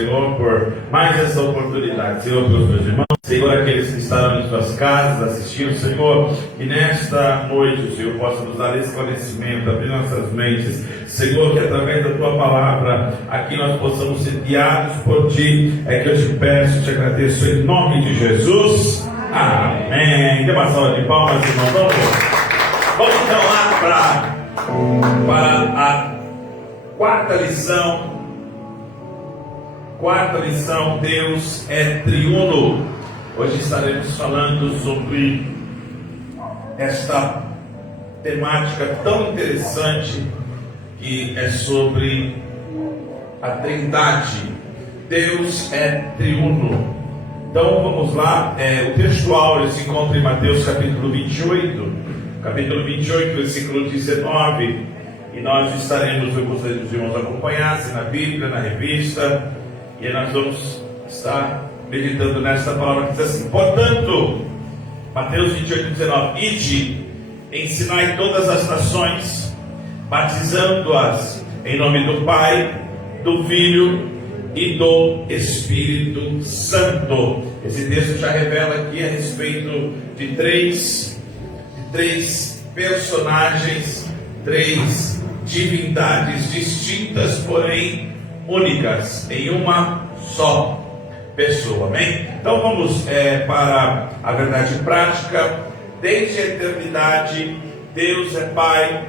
Senhor, por mais essa oportunidade, Senhor, para os meus irmãos, Senhor, aqueles que estarão em suas casas assistindo, Senhor, que nesta noite o Senhor possa nos dar esclarecimento, abrir nossas mentes, Senhor, que através da Tua palavra aqui nós possamos ser guiados por Ti. É que eu te peço, te agradeço em nome de Jesus. Amém. Dê uma salva de palmas, irmão. Vamos então lá para a quarta lição. Quarta lição: Deus é triuno. Hoje estaremos falando sobre esta temática tão interessante que é sobre a Trindade. Deus é triuno. Então vamos lá, o texto áureo se encontra em Mateus capítulo 28, versículo 19, e nós estaremos, eu gostaria que os irmãos acompanhassem na Bíblia, na revista, e nós vamos estar meditando nesta palavra que diz assim: portanto, Mateus 28, 19, ide, ensinai todas as nações, batizando-as em nome do Pai, do Filho e do Espírito Santo. Esse texto já revela aqui a respeito de três personagens, três divindades distintas, porém únicas, em uma só pessoa. Amém? Então vamos para a verdade prática. Desde a eternidade, Deus é Pai,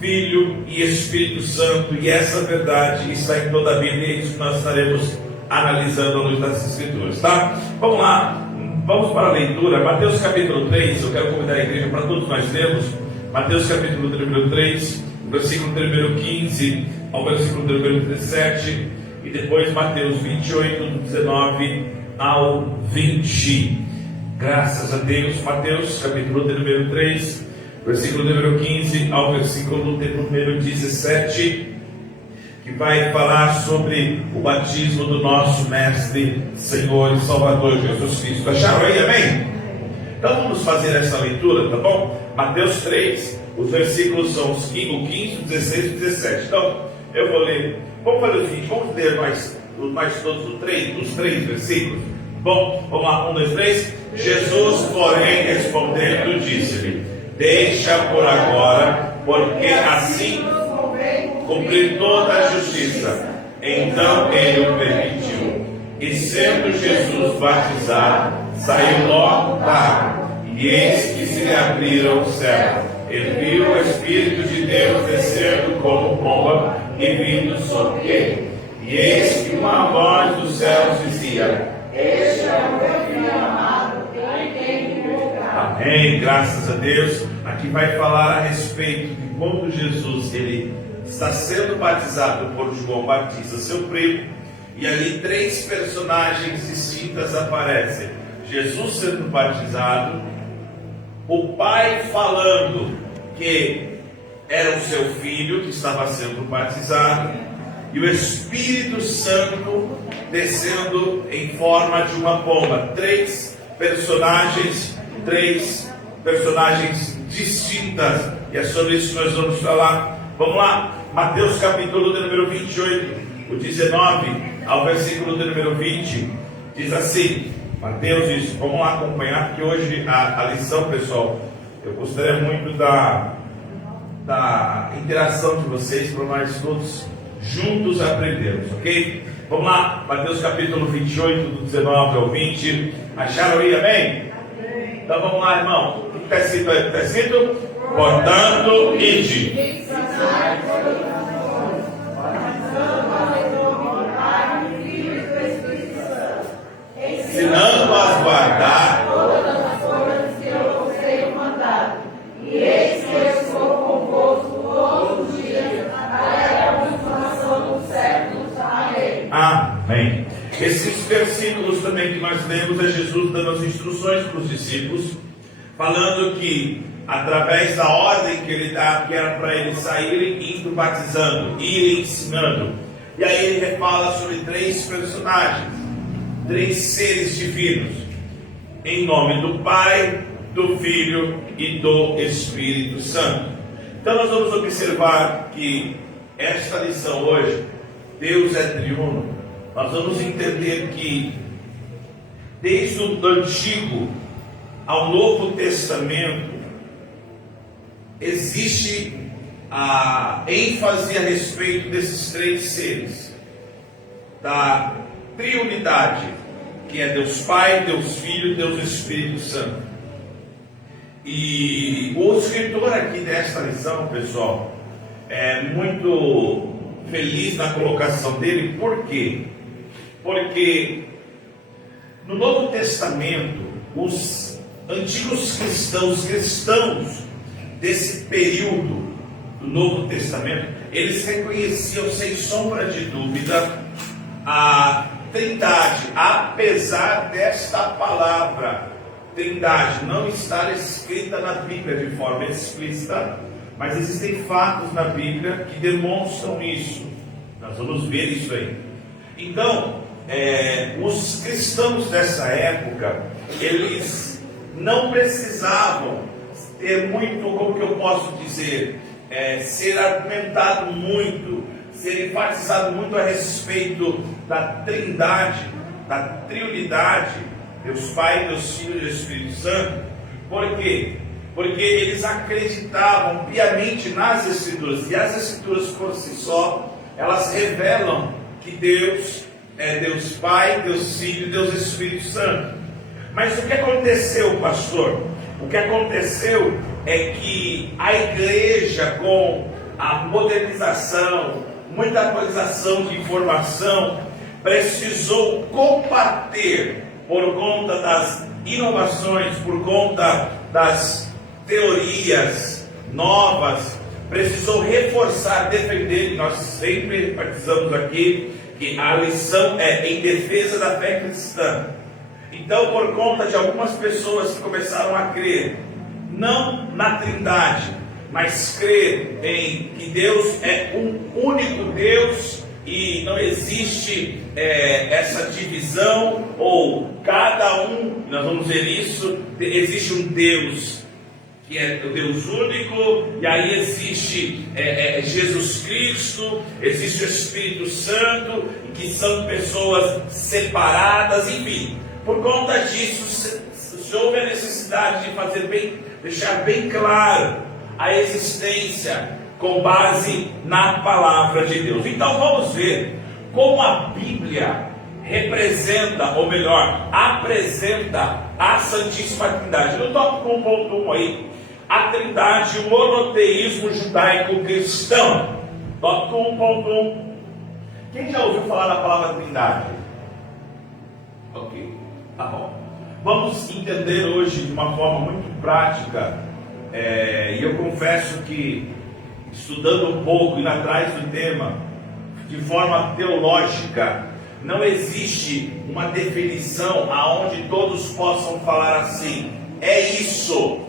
Filho e Espírito Santo, e essa verdade está em toda a Bíblia, e é isso que nós estaremos analisando à luz das Escrituras, tá? Vamos lá, vamos para a leitura. Mateus capítulo 3, eu quero convidar a igreja para todos nós lermos. Mateus capítulo número 3, versículo número 15 ao versículo número 17, e depois Mateus 28, do 19 ao 20. Graças a Deus. Mateus capítulo número 3, versículo número 15 ao versículo número 17, que vai falar sobre o batismo do nosso Mestre, Senhor e Salvador Jesus Cristo. Acharam aí? Amém? Então vamos fazer essa leitura, tá bom? Mateus 3, os versículos são o 15, o 16 e o 17. Então, eu vou ler. Vamos fazer o seguinte, vamos ler mais todos os três versículos. Bom, vamos lá, 1, 2, 3. Jesus, porém, respondendo, disse-lhe: deixa por agora, porque assim cumprir toda a justiça. Então ele o permitiu. E sendo Jesus batizado, saiu logo da água, e eis que se lhe abriram os céus. Ele viu o Espírito de Deus descendo como pomba e vindo sobre ele. E eis que uma voz dos céus dizia: este é o meu filho amado, em quem me agrado. Amém, graças a Deus. Aqui vai falar a respeito de quando Jesus ele está sendo batizado por João Batista, seu primo, e ali três personagens distintas aparecem: Jesus sendo batizado, o Pai falando que era o seu filho que estava sendo batizado, e o Espírito Santo descendo em forma de uma pomba. Três personagens distintas, e é sobre isso que nós vamos falar. Vamos lá, Mateus capítulo número 28, o 19 ao versículo número 20, diz assim. Mateus diz, vamos lá acompanhar, que hoje a lição, pessoal, eu gostaria muito da interação de vocês, para nós todos juntos aprendermos, ok? Vamos lá, Mateus capítulo 28, do 19 ao 20. Acharam aí, amém? Então vamos lá, irmão. O que está escrito aí? Está escrito: portanto, ide. Ensinando-as guardar todas as coisas que eu vos tenho mandado. E eis que eu estou convosco todos os dias, até a consumação dos séculos. Amém. Amém. Esses versículos também que nós lemos é Jesus dando as instruções para os discípulos, falando que através da ordem que ele dá, que era para eles saírem indo batizando, irem ensinando. E aí ele fala sobre três personagens, três seres divinos, em nome do Pai, do Filho e do Espírito Santo. Então nós vamos observar que esta lição hoje, Deus é triuno, nós vamos entender que desde o Antigo ao Novo Testamento existe a ênfase a respeito desses três seres, da triunidade, que é Deus Pai, Deus Filho e Deus Espírito Santo. E o escritor aqui desta lição, pessoal, é muito feliz na colocação dele. Por quê? Porque no Novo Testamento, os antigos cristãos desse período do Novo Testamento, eles reconheciam sem sombra de dúvida a Trindade, apesar desta palavra Trindade não estar escrita na Bíblia de forma explícita, mas existem fatos na Bíblia que demonstram isso. Nós vamos ver isso aí. Então, os cristãos dessa época, eles não precisavam ter muito, como que eu posso dizer, ser argumentado muito, ser enfatizado muito a respeito da Trindade, da triunidade, Deus Pai, Deus Filho e Deus Espírito Santo. Por quê? Porque eles acreditavam piamente nas Escrituras, e as Escrituras por si só, elas revelam que Deus é Deus Pai, Deus Filho e Deus Espírito Santo. Mas o que aconteceu, pastor? O que aconteceu é que a igreja, com a modernização, muita atualização de informação, precisou combater por conta das inovações, por conta das teorias novas, precisou reforçar, defender. Nós sempre enfatizamos aqui que a lição é em defesa da fé cristã. Então, por conta de algumas pessoas que começaram a crer, não na Trindade, mas crer em que Deus é um único Deus e não existe essa divisão, ou cada um, nós vamos ver isso, existe um Deus que é o Deus único, e aí existe Jesus Cristo, existe o Espírito Santo, que são pessoas separadas, enfim. Por conta disso, houve a necessidade de deixar bem claro a existência com base na palavra de Deus. Então vamos ver como a Bíblia representa, ou melhor, apresenta a Santíssima Trindade. No tópico 1.1 aí, a Trindade, o monoteísmo judaico cristão. Tópico 1.1. Quem já ouviu falar da palavra Trindade? Ok, tá bom. Vamos entender hoje de uma forma muito prática, e eu confesso que, estudando um pouco, indo atrás do tema, de forma teológica, não existe uma definição aonde todos possam falar assim, é isso,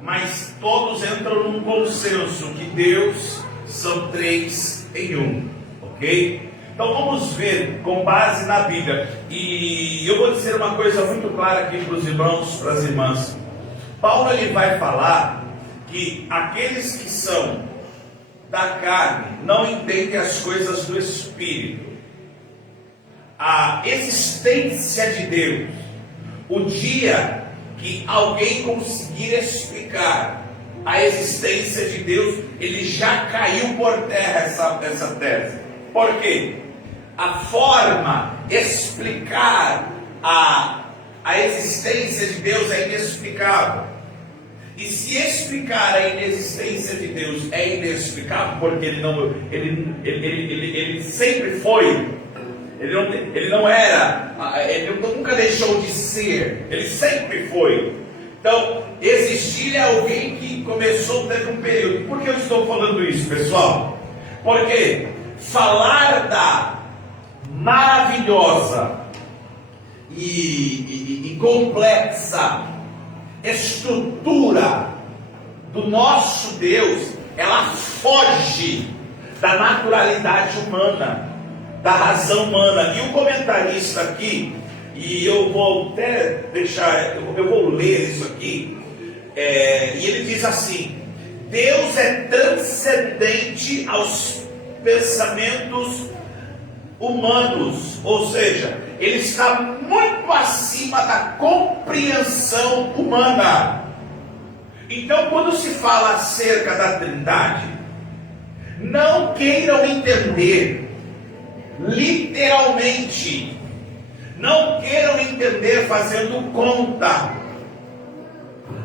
mas todos entram num consenso que Deus são três em um, ok? Então vamos ver com base na Bíblia, e eu vou dizer uma coisa muito clara aqui para os irmãos, para as irmãs. Paulo ele vai falar que aqueles que são da carne não entendem as coisas do Espírito. A existência de Deus, o dia que alguém conseguir explicar a existência de Deus, ele já caiu por terra essa tese. Por quê? A forma de explicar a existência de Deus é inexplicável. E se explicar a inexistência de Deus é inexplicável, porque ele sempre foi, ele não era, ele nunca deixou de ser, ele sempre foi. Então, existir é alguém que começou dentro de um período. Por que eu estou falando isso, pessoal? Porque falar da maravilhosa e complexa estrutura do nosso Deus, ela foge da naturalidade humana, da razão humana. E o comentarista aqui, e eu vou até deixar, eu vou ler isso aqui, e ele diz assim: Deus é transcendente aos pensamentos humanos, ou seja, ele está muito acima da compreensão humana. Então, quando se fala acerca da Trindade, não queiram entender literalmente, não queiram entender fazendo conta.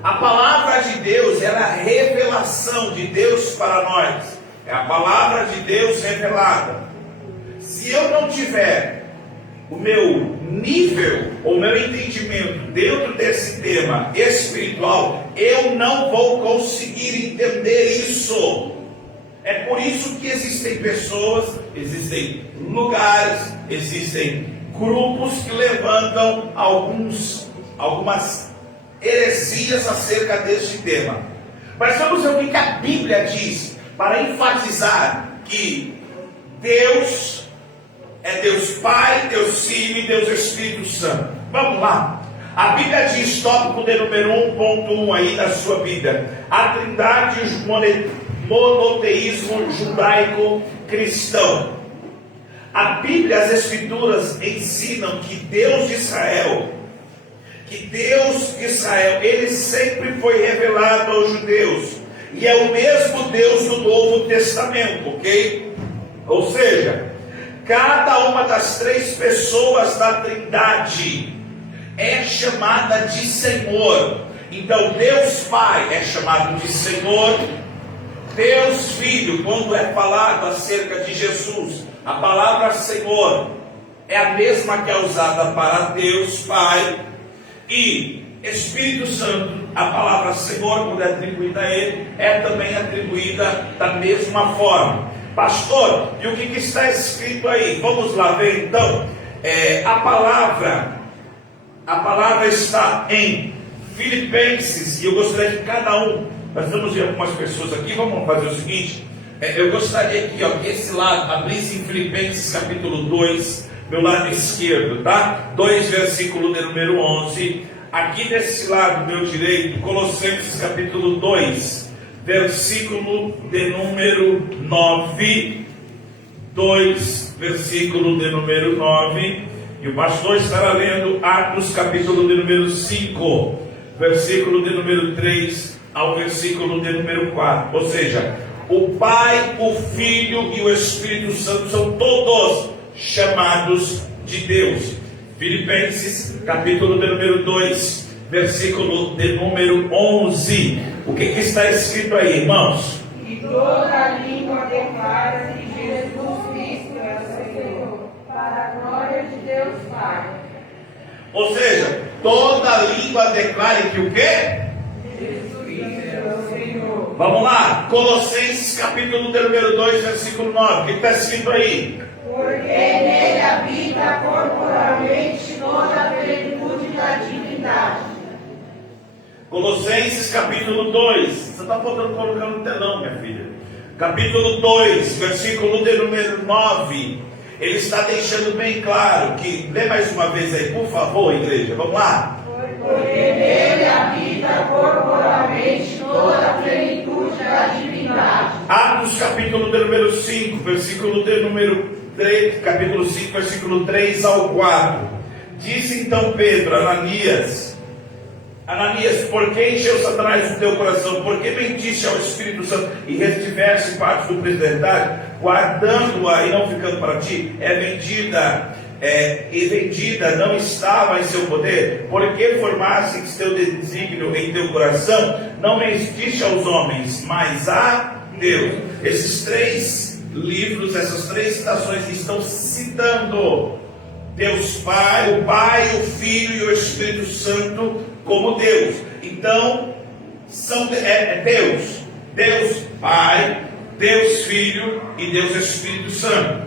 A palavra de Deus é a revelação de Deus para nós, é a palavra de Deus revelada. Se eu não tiver o meu nível, o meu entendimento dentro desse tema espiritual, eu não vou conseguir entender isso. É por isso que existem pessoas, existem lugares, existem grupos que levantam algumas heresias acerca deste tema. Mas vamos ver o que a Bíblia diz para enfatizar que Deus é Deus Pai, Deus Filho e Deus Espírito Santo. Vamos lá. A Bíblia diz, tópico de número 1.1 aí na sua Bíblia: a Trindade e o monoteísmo judaico-cristão. A Bíblia, as Escrituras ensinam que Deus de Israel, ele sempre foi revelado aos judeus, e é o mesmo Deus do Novo Testamento, ok? Ou seja, cada uma das três pessoas da Trindade é chamada de Senhor. Então, Deus Pai é chamado de Senhor. Deus Filho, quando é falado acerca de Jesus, a palavra Senhor é a mesma que é usada para Deus Pai. E Espírito Santo, a palavra Senhor, quando é atribuída a Ele, é também atribuída da mesma forma. Pastor, e o que está escrito aí? Vamos lá ver então. A palavra está em Filipenses, e eu gostaria que cada um, nós vamos ver algumas pessoas aqui, vamos fazer o seguinte, eu gostaria aqui, que esse lado abrisse em Filipenses capítulo 2, meu lado esquerdo, tá? 2, versículo de número 11, aqui desse lado, meu direito, Colossenses capítulo 2, versículo de número 9, 2, versículo de número 9, e o pastor estará lendo Atos capítulo de número 5, versículo de número 3 ao versículo de número 4, ou seja, o Pai, o Filho e o Espírito Santo são todos chamados de Deus. Filipenses capítulo de número 2, versículo de número 11, o que está escrito aí, irmãos? E toda língua declara que Jesus Cristo é o Senhor, para a glória de Deus Pai. Ou seja, toda língua declare que o quê? Jesus Cristo é o Senhor. Vamos lá, Colossenses capítulo de número 2, versículo 9, o que está escrito aí? Porque nele habita corporalmente toda a plenitude da divindade. Colossenses capítulo 2, você está colocando no telão, minha filha. Capítulo 2, versículo de número 9, ele está deixando bem claro que, lê mais uma vez aí, por favor, igreja, vamos lá. Porque nele habita corporalmente toda a plenitude da divindade. Atos capítulo de número 5, versículo de número 3, capítulo 5, versículo 3 ao 4. Disse então Pedro, Ananias, por que encheu Satanás o teu coração? Por que mentiste ao Espírito Santo e retiveste parte do preço da verdade, guardando-a e não ficando para ti? Vendida, não estava em seu poder? Porque formastes teu desígnio em teu coração? Não mentiste aos homens, mas a Deus. Esses três livros, essas três citações estão citando Deus Pai, o Pai, o Filho e o Espírito Santo como Deus. Então, Deus Pai, Deus Filho e Deus Espírito Santo.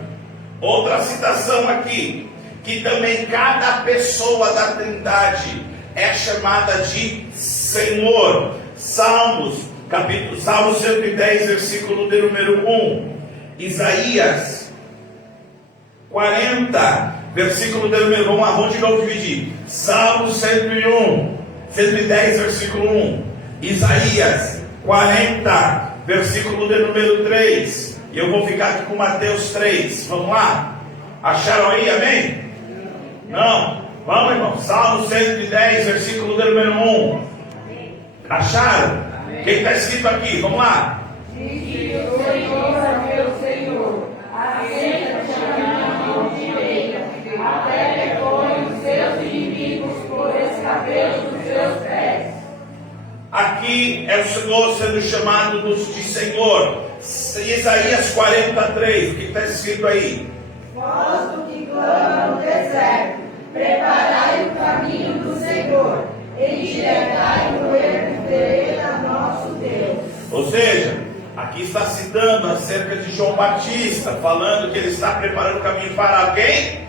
Outra citação aqui, que também cada pessoa da Trindade é chamada de Senhor. Salmo 110, versículo de número 1. Isaías 40, versículo de número 1, aonde não dividir. Salmo 110, versículo 1. Isaías 40, versículo de número 3. E eu vou ficar aqui com Mateus 3. Vamos lá? Acharam aí, amém? Não? Vamos, irmão. Salmo 110, versículo número 1. Acharam? O que está escrito aqui? Vamos lá. Disse o Senhor a meu Senhor: assenta-te à minha mão direita, até que põe os seus inimigos por escabelo dos seus pés. Aqui é o Senhor sendo chamado de Senhor. Isaías 43, o que está escrito aí? Voz do que clama no deserto, preparai o caminho do Senhor, endireitai o erro vereda nosso Deus. Ou seja, aqui está citando acerca de João Batista, falando que ele está preparando o caminho para quem?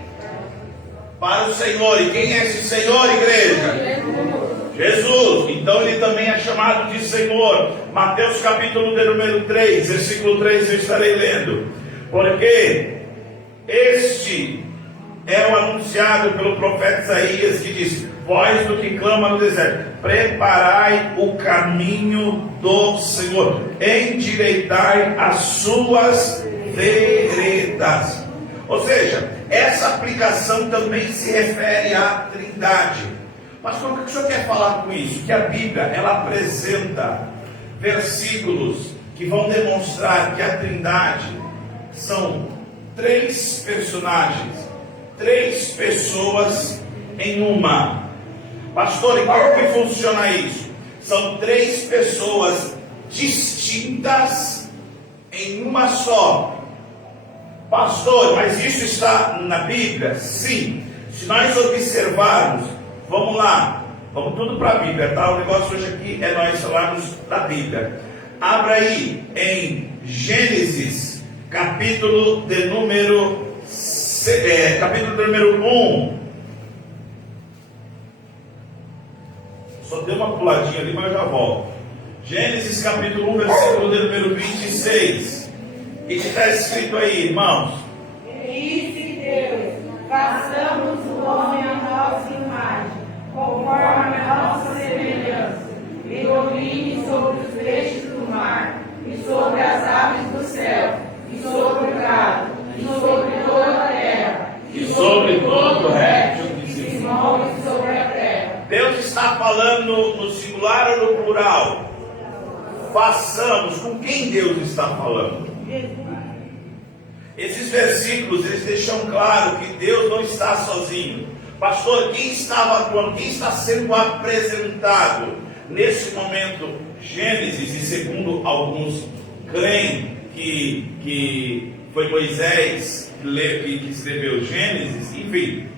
Para o Senhor. E quem é esse Senhor, igreja? Jesus. Então ele também é chamado de Senhor. Mateus capítulo de número 3, versículo 3 eu estarei lendo. Porque este é o anunciado pelo profeta Isaías, que diz: voz do que clama no deserto, preparai o caminho do Senhor, endireitai as suas veredas. Ou seja, essa aplicação também se refere à Trindade. Pastor, o que o senhor quer falar com isso? Que a Bíblia, ela apresenta versículos que vão demonstrar que a Trindade são 3 personagens, 3 pessoas em uma. Pastor, e como que funciona isso? São 3 pessoas distintas em uma só. Pastor, mas isso está na Bíblia? Sim. Se nós observarmos, vamos lá, vamos tudo para a Bíblia, tá? O negócio hoje aqui é nós falarmos da Bíblia. Abra aí em Gênesis, capítulo de número 1. Só dei uma puladinha ali, mas eu já volto. Gênesis capítulo 1, versículo de número 26. E que está escrito aí, irmãos? Disse Deus: façamos o homem à nossa imagem, conforme a nossa semelhança, e domine sobre os peixes do mar, e sobre as aves do céu, e sobre o gado, e sobre toda a terra, e sobre todo réptil que se move sobre a terra. Deus está falando no singular ou no plural? Façamos. Com quem Deus está falando? Esses versículos, eles deixam claro que Deus não está sozinho. Pastor, quem estava atuando, quem está sendo apresentado nesse momento? Gênesis, e segundo alguns creem que foi Moisés que escreveu Gênesis, enfim.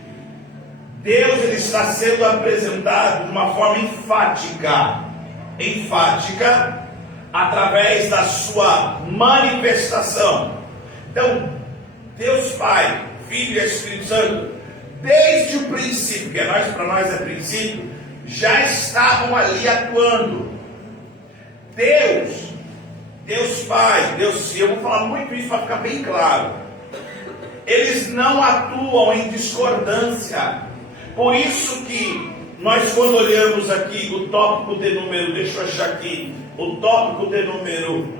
Deus, ele está sendo apresentado de uma forma enfática, através da sua manifestação. Então, Deus Pai, Filho e Espírito Santo, desde o princípio, que para nós é princípio, já estavam ali atuando. Deus Pai, Deus Filho, eu vou falar muito isso para ficar bem claro. Eles não atuam em discordância. Por isso que nós, quando olhamos aqui o tópico de número, deixa eu achar aqui, o tópico de número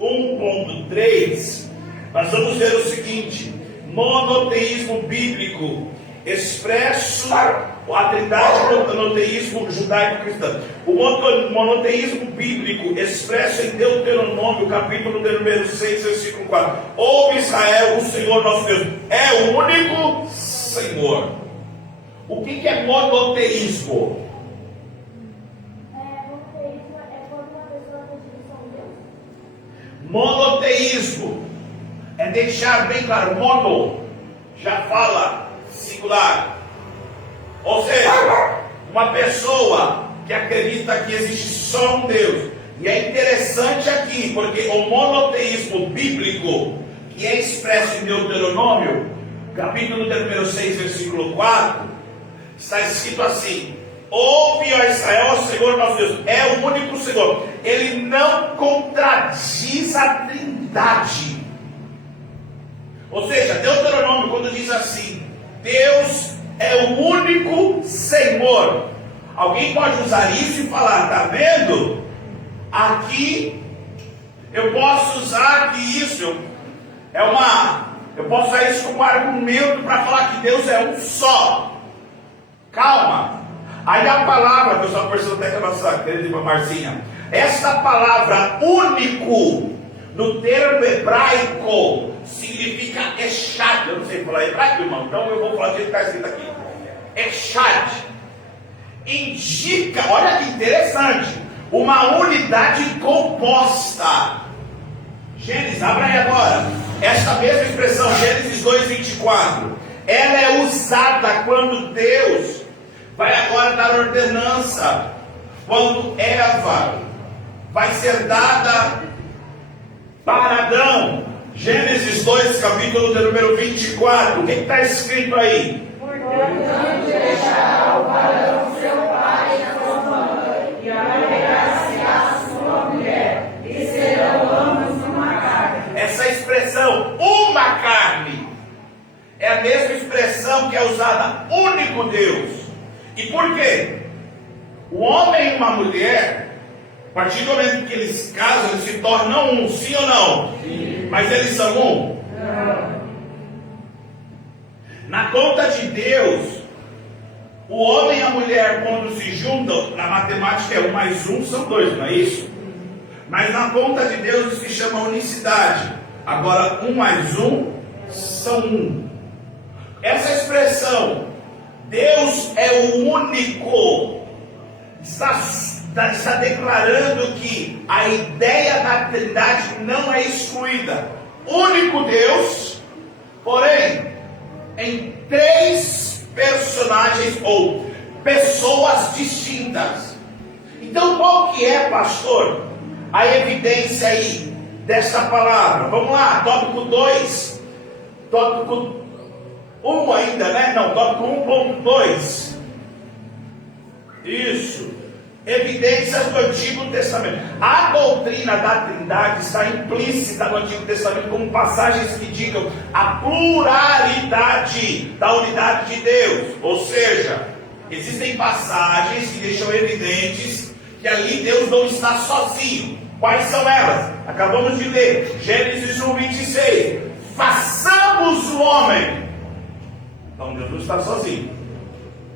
1.3, nós vamos ver o seguinte: monoteísmo bíblico expresso, a trindade monoteísmo judaico-cristão. O monoteísmo bíblico expresso em Deuteronômio, capítulo de número 6, versículo 4. Ouve Israel, o Senhor nosso Deus é o único Senhor. O que é monoteísmo? Monoteísmo é quando uma pessoa acredita só em Deus. Monoteísmo é deixar bem claro, mono já fala singular. Ou seja, uma pessoa que acredita que existe só um Deus. E é interessante aqui, porque o monoteísmo bíblico, que é expresso em Deuteronômio, capítulo número 6, versículo 4, está escrito assim: ouve, ó Israel, o Senhor nosso Deus é o único Senhor. Ele não contradiz a Trindade. Ou seja, Deuteronômio, quando diz assim, Deus é o único Senhor, alguém pode usar isso e falar, está vendo? Aqui eu posso usar que isso é uma Eu posso usar isso como argumento para falar que Deus é um só. Calma. Aí a palavra, que eu estava conversando até com a nossa querida irmã Marcinha, esta palavra único, no termo hebraico, significa echad. Eu não sei falar hebraico, irmão, então eu vou falar do jeito que está escrito aqui. Echad indica, olha que interessante, uma unidade composta. Gênesis, abra aí agora. Esta mesma expressão, Gênesis 2:24, ela é usada quando Deus vai agora dar ordenança, quando Eva vai ser dada para Adão. Gênesis 2, capítulo de número 24. O que está escrito aí? Portanto, deixará o varão seu pai e sua mãe, e apegar-se à sua mulher, e serão ambos uma carne. Essa expressão, uma carne, é a mesma expressão que é usada único Deus. E por quê? O homem e uma mulher, a partir do momento que eles casam, eles se tornam um, sim ou não? Sim. Mas eles são um? Não. Na conta de Deus, o homem e a mulher, quando se juntam, na matemática é 1 mais 1 são 2, não é isso? Mas na conta de Deus isso se chama unicidade. Agora 1 mais 1 são 1. Essa expressão, Deus é o único, está declarando que a ideia da Trindade não é excluída. Único Deus, porém, em 3 personagens ou pessoas distintas. Então qual que é, pastor, a evidência aí dessa palavra? Vamos lá, tópico 2, tópico 1 ainda, né? Não, tópico 1.2. Isso. Evidências do Antigo Testamento. A doutrina da Trindade está implícita no Antigo Testamento como passagens que digam a pluralidade da unidade de Deus. Ou seja, existem passagens que deixam evidentes que ali Deus não está sozinho. Quais são elas? Acabamos de ler Gênesis 1:26. Façamos o homem. Então Deus não está sozinho.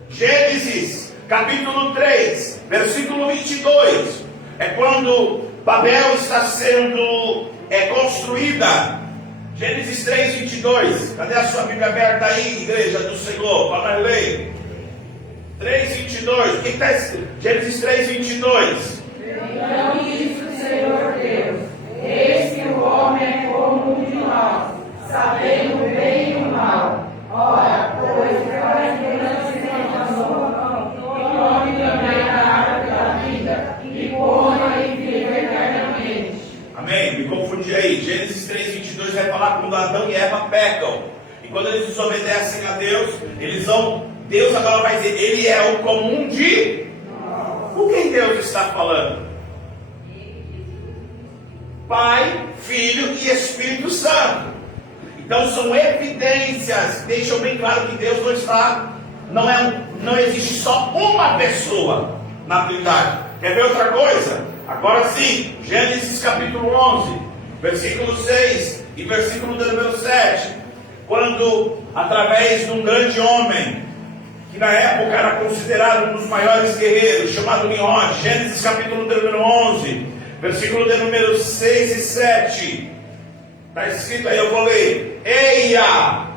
Gênesis capítulo 3, versículo 22, é quando Babel está sendo construída. Gênesis 3, 22. Cadê a sua Bíblia aberta aí, igreja do Senhor? Para nós ler. 3, 22. O que está escrito? Gênesis 3, 22. Então disse o Senhor Deus: eis que o homem é como um de nós, sabendo o bem e o mal. Ora, pois, para que não se come também a árvore da vida, e coma e viva eternamente. Amém? Me confundi aí. Gênesis 3, 22 vai falar quando Adão e Eva pecam. E quando eles desobedecem a Deus, Deus agora vai dizer, Ele é o comum de... Com quem Deus está falando? Pai, Filho e Espírito Santo. Então são evidências, deixam bem claro que Deus não está... Não existe só uma pessoa na Trindade. Quer ver outra coisa? Agora sim, Gênesis capítulo 11, versículo 6 e versículo número 7. Quando, através de um grande homem, que na época era considerado um dos maiores guerreiros, chamado Nimrod, Gênesis capítulo número 11, versículo de número 6 e 7. Está escrito aí, eu vou ler. Eia!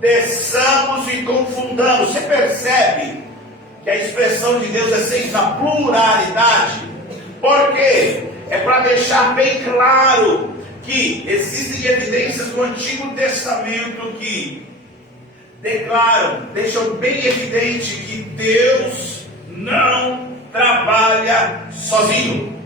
Desçamos e confundamos. Você percebe que a expressão de Deus é sempre na pluralidade? Por quê? É para deixar bem claro que existem evidências do Antigo Testamento que deixam bem evidente que Deus não trabalha sozinho.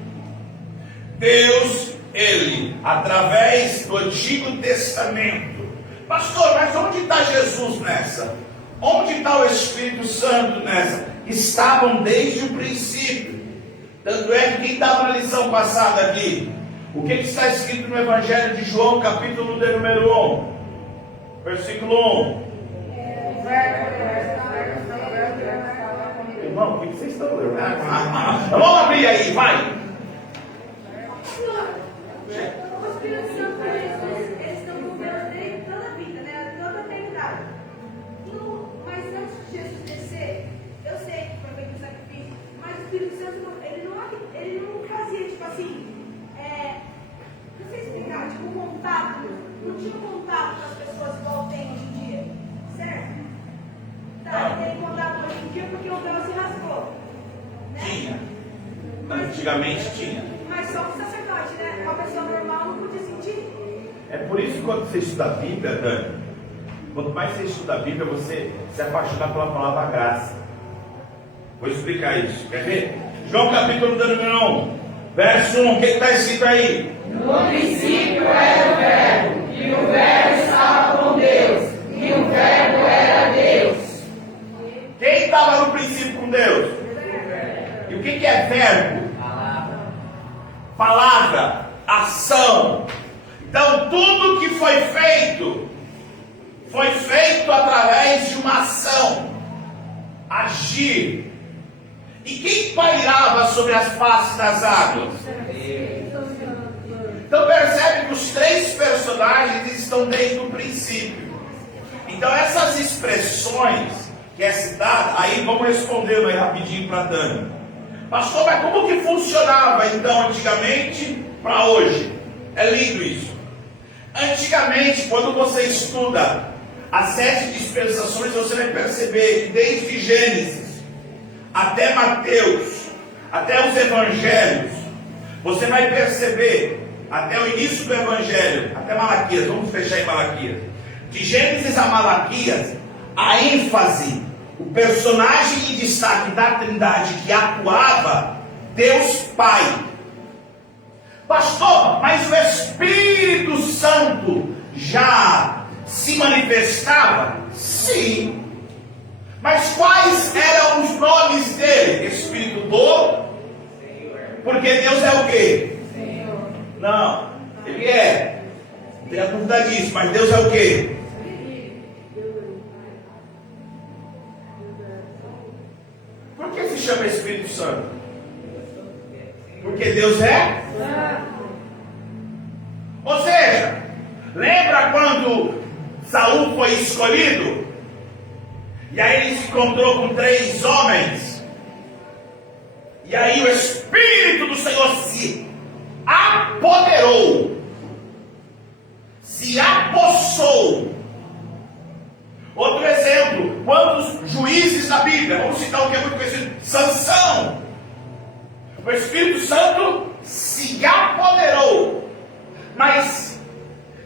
Deus, Ele, através do Antigo Testamento. Pastor, mas onde está Jesus nessa? Onde está o Espírito Santo nessa? Estavam desde o princípio. Tanto é que quem estava na lição passada aqui, o que está escrito no Evangelho de João, capítulo de número 1, versículo 1. Irmão, o que vocês estão lendo? Vamos abrir aí, vai. O Espírito Santo e Jesus, eles estão governando em toda Espírito Santo, ele não fazia, tipo assim, não sei explicar, tipo um contato, não tinha um contato com as pessoas igual tem hoje em dia, certo? Tá, ele tem contato hoje em dia porque o véu se rasgou, né? Tinha. Antigamente tinha. Mas só o sacerdote, né? Uma pessoa normal não podia sentir. É por isso que quando você estuda a Bíblia, Dani, quanto mais você estuda a Bíblia, você se apaixona pela palavra graça. Vou explicar isso. Quer ver? João capítulo 1, verso 1. O que está escrito aí? No princípio era o Verbo, e o Verbo estava com Deus, e o Verbo era Deus. Quem estava no princípio com Deus? E o que é verbo? Palavra, ação. Então tudo que foi feito através de uma ação, agir. E quem pairava sobre as faces das águas? Então percebe que os três personagens estão desde o princípio. Então essas expressões que é citada, aí vamos respondendo aí rapidinho para Dani. Pastor, mas como que funcionava então antigamente para hoje? É lindo isso. Antigamente, quando você estuda as 7 dispensações, você vai perceber que desde Gênesis até Mateus, até os Evangelhos, você vai perceber, até o início do Evangelho, até Malaquias, vamos fechar em Malaquias, de Gênesis a Malaquias, a ênfase, o personagem em destaque da Trindade que atuava, Deus Pai. Pastor, mas o Espírito Santo já se manifestava? Sim. Mas quais eram os nomes dele? Espírito do? Porque Deus é o quê? Senhor. Não, ele é. Não tem a dúvida disso, mas Deus é o quê? Por que se chama Espírito Santo? Porque Deus é? Ou seja, lembra quando Saul foi escolhido? E aí ele se encontrou com 3 homens. E aí o Espírito do Senhor se apoderou, se apossou. Outro exemplo, quantos juízes na Bíblia? Vamos citar um que é muito conhecido: Sansão. O Espírito Santo se apoderou, mas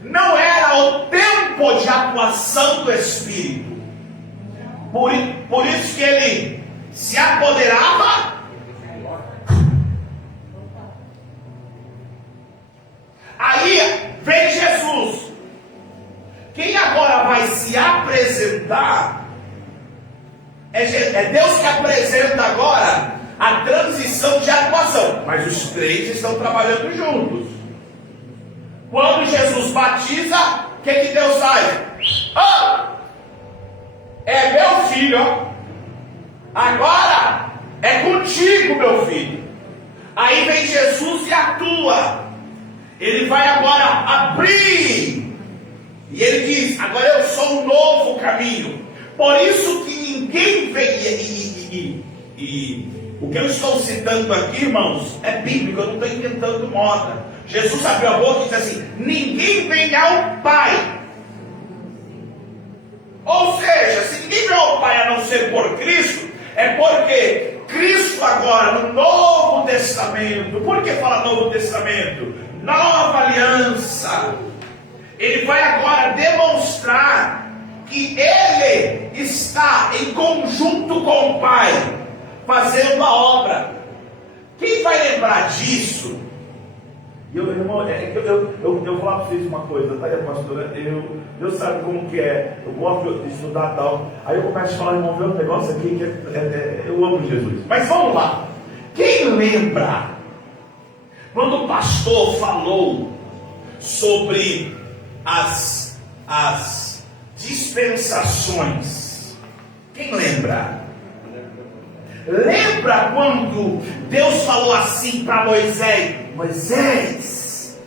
não era o tempo de atuação do Espírito. Por isso que ele se apoderava. Aí vem Jesus. Quem agora vai se apresentar é Deus que apresenta agora a transição de atuação. Mas os 3 estão trabalhando juntos. Quando Jesus batiza, o que Deus faz? É meu filho, ó. Agora é contigo, meu filho. Aí vem Jesus e atua. Ele vai agora abrir. E ele diz: agora eu sou um novo caminho. Por isso que ninguém vem. O que eu estou citando aqui, irmãos, é bíblico. Eu não estou inventando moda. Jesus abriu a boca e disse assim: ninguém vem ao Pai. Ou seja, se ninguém vem ao Pai a não ser por Cristo, é porque Cristo agora no Novo Testamento. Por que fala Novo Testamento? Nova aliança. Ele vai agora demonstrar que ele está em conjunto com o Pai, fazendo a obra. Quem vai lembrar disso? Eu vou falar para vocês uma coisa, tá aí, pastora? Deus sabe como que é. Eu gosto de estudar tal. Aí eu começo a falar, irmão, ver um negócio aqui que eu amo Jesus. Mas vamos lá. Quem lembra quando o pastor falou sobre as dispensações? Quem lembra? Lembra quando Deus falou assim para Moisés: Moisés,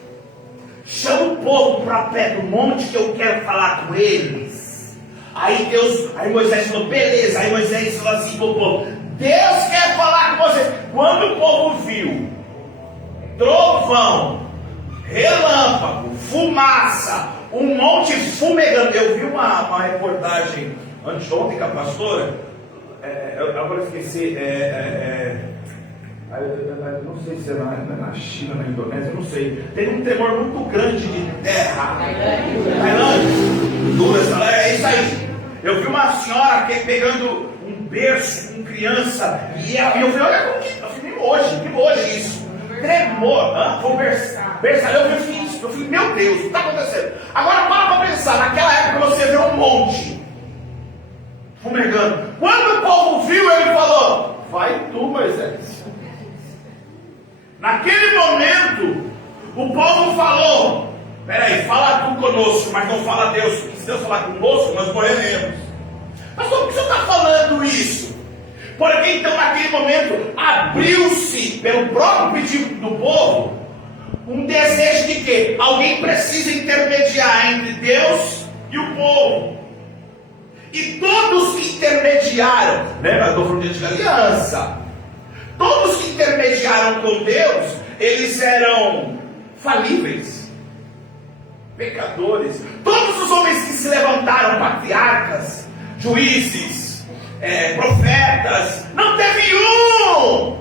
chama o povo para pé do monte que eu quero falar com eles. Aí Moisés falou: beleza. Aí Moisés falou assim para o povo: Deus quer falar com vocês. trovão, relâmpago, fumaça, um monte fumegando. Eu vi uma reportagem anteontem com a pastora, eu agora esqueci, eu não sei se é na China, na Indonésia, eu não sei. Teve um tremor muito grande de terra. Tailândia, é isso aí. Eu vi uma senhora pegando um berço com criança, e eu falei, olha como que. Eu falei, que hoje isso. Tremor, foi um berçário. Eu vi isso. Eu falei, meu Deus, o que está acontecendo? Agora para pensar, naquela época você vê um monte fumegando. Quando o povo viu, ele falou, vai tu, Moisés. Naquele momento, o povo falou, peraí, fala tu conosco, mas não fala Deus, porque se Deus falar conosco, nós morreremos. Mas por que o senhor está falando isso? Porque então naquele momento, abriu-se, pelo próprio pedido do povo, um desejo de que alguém precisa intermediar entre Deus e o povo. E todos que intermediaram, lembra, eu estou falando de aliança, todos que intermediaram com Deus, eles eram falíveis, pecadores. Todos os homens que se levantaram, patriarcas, juízes, profetas, não teve um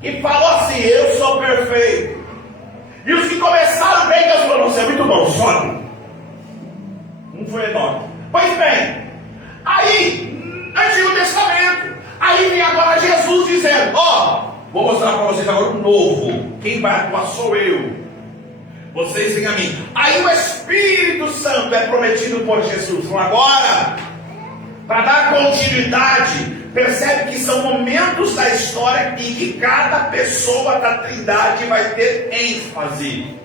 que falou assim, eu sou perfeito. E os que começaram bem, Deus falou, você é muito bom, sobe. Um foi enorme. Pois bem, aí, Antigo Testamento, aí vem agora Jesus dizendo, vou mostrar para vocês agora um novo, quem vai atuar sou eu, vocês vêm a mim. Aí o Espírito Santo é prometido por Jesus. Então agora, para dar continuidade, percebe que são momentos da história em que cada pessoa da Trindade vai ter ênfase.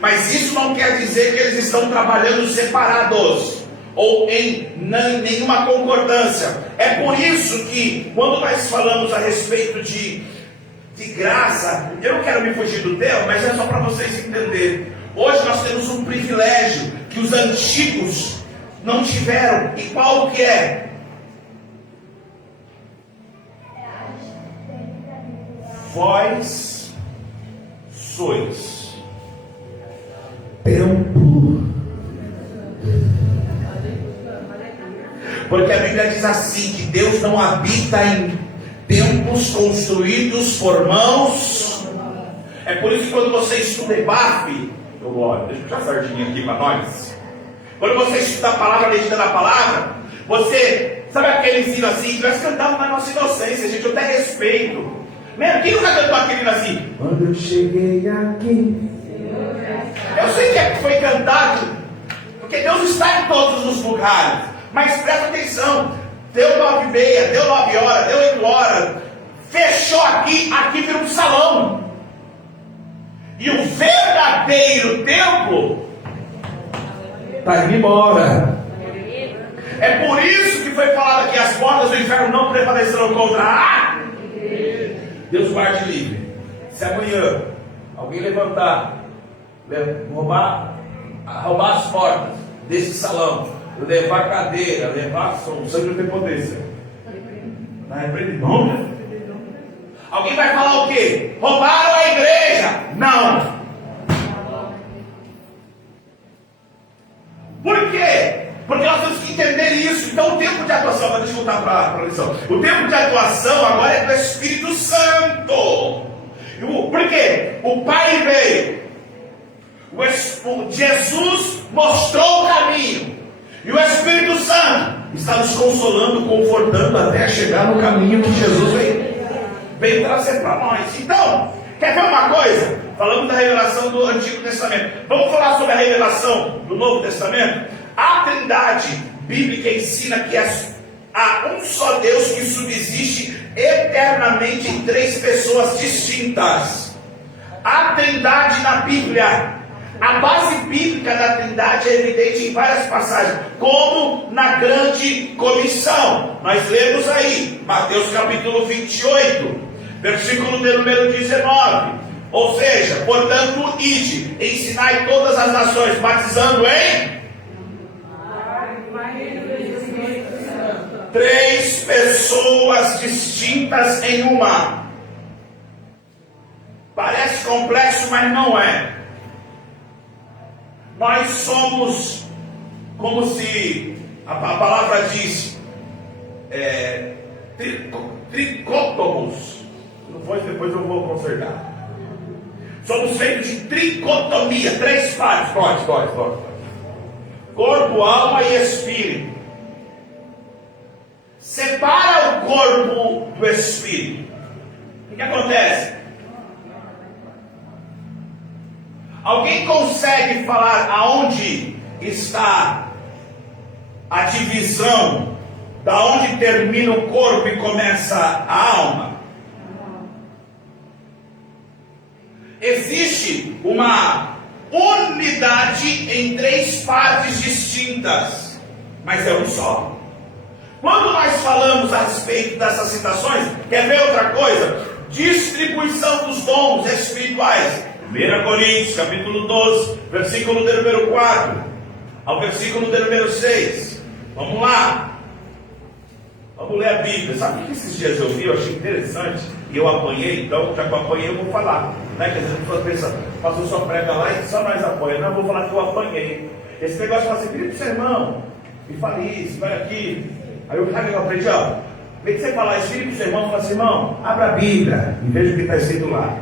Mas isso não quer dizer que eles estão trabalhando separados ou em nenhuma concordância. É por isso que quando nós falamos a respeito de graça, eu não quero me fugir do tema, mas é só para vocês entenderem. Hoje nós temos um privilégio que os antigos não tiveram. E qual que é? Vós sois templo. Porque a Bíblia diz assim, que Deus não habita em templos construídos por mãos. É por isso que quando você estuda EBAF, deixa eu puxar a sardinha aqui para nós. Quando você estuda a palavra, a medida da palavra, você, sabe aquele ensino assim, nós cantamos na nossa inocência, gente, eu até respeito. Quem nunca cantou aquele assim? Quando eu cheguei aqui. Eu sei que foi cantado, porque Deus está em todos os lugares. Mas presta atenção, deu 9h30, deu 9 horas, deu 8 horas, fechou aqui vira um salão. E o verdadeiro templo está indo embora. É por isso que foi falado que as portas do inferno não prevalecerão contra Deus guarde livre. Se amanhã alguém levantar, roubar as portas desse salão, levar cadeira, levar som, sangue não tem potência. Não repreende não. Alguém vai falar o quê? Roubaram a igreja. Não. Por quê? Porque nós temos que entender isso. Então o tempo de atuação, deixa eu voltar para a lição. O tempo de atuação agora é do Espírito Santo. Por quê? O Pai veio. Jesus mostrou o caminho. E o Espírito Santo está nos consolando, confortando até chegar no caminho que Jesus veio trazer para nós. Então, quer ver uma coisa? Falamos da revelação do Antigo Testamento. Vamos falar sobre a revelação do Novo Testamento? A Trindade bíblica ensina que há um só Deus que subsiste eternamente em 3 pessoas distintas. A Trindade na Bíblia, a base bíblica da Trindade é evidente em várias passagens, como na grande comissão. Nós lemos aí, Mateus capítulo 28, versículo de número 19. Ou seja, portanto, ide, ensinai todas as nações, batizando em 3 pessoas distintas em uma. Parece complexo, mas não é. Nós somos como se a palavra diz tricótomos. Depois eu vou consertar. Somos feitos de tricotomia, 3 partes. Pode. Corpo, alma e espírito. Separa o corpo do espírito. O que acontece? Alguém consegue falar aonde está a divisão, da onde termina o corpo e começa a alma? Existe uma unidade em 3 partes distintas, mas é um só. Quando nós falamos a respeito dessas citações, quer ver outra coisa? Distribuição dos dons espirituais. 1 Coríntios, capítulo 12, versículo de número 4 ao versículo de número 6. Vamos lá. Vamos ler a Bíblia. Sabe o que esses dias eu vi? Eu achei interessante. E eu apanhei, então já que eu apanhei eu vou falar. Né? Quer dizer, as pessoas pensam, pastor só prega lá e só nós apoiamos. Não, eu vou falar que eu apanhei. Esse negócio fala assim, vira pro seu irmão, e fale isso, vai aqui. Aí eu aprendi, ó. Vem que você falar isso, vira pro seu irmão e fala assim, irmão, abra a Bíblia e veja o que está escrito lá.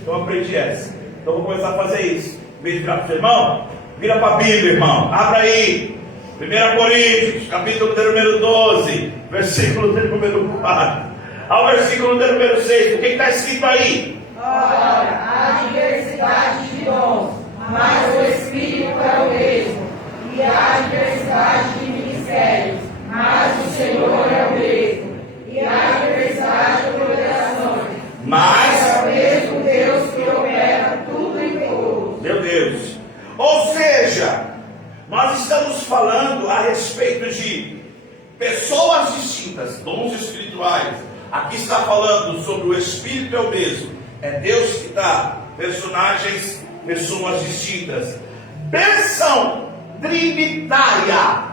Então eu aprendi essa. Então eu vou começar a fazer isso. Em vez de virar pro seu irmão, vira para a Bíblia, irmão. Abra aí. 1 Coríntios, capítulo de número 12, versículo de número 4 ao versículo de número 6. O que está escrito aí? Ora, há diversidade de dons, mas o Espírito é o mesmo. E há diversidade de ministérios, mas o Senhor é o mesmo. E há diversidade de operações, mas é o mesmo Deus que opera tudo em todos. Meu Deus. Ou seja, nós estamos falando a respeito de pessoas distintas, dons espirituais. Aqui está falando sobre o Espírito é o mesmo. É Deus que dá personagens, pessoas distintas. Bênção trinitária.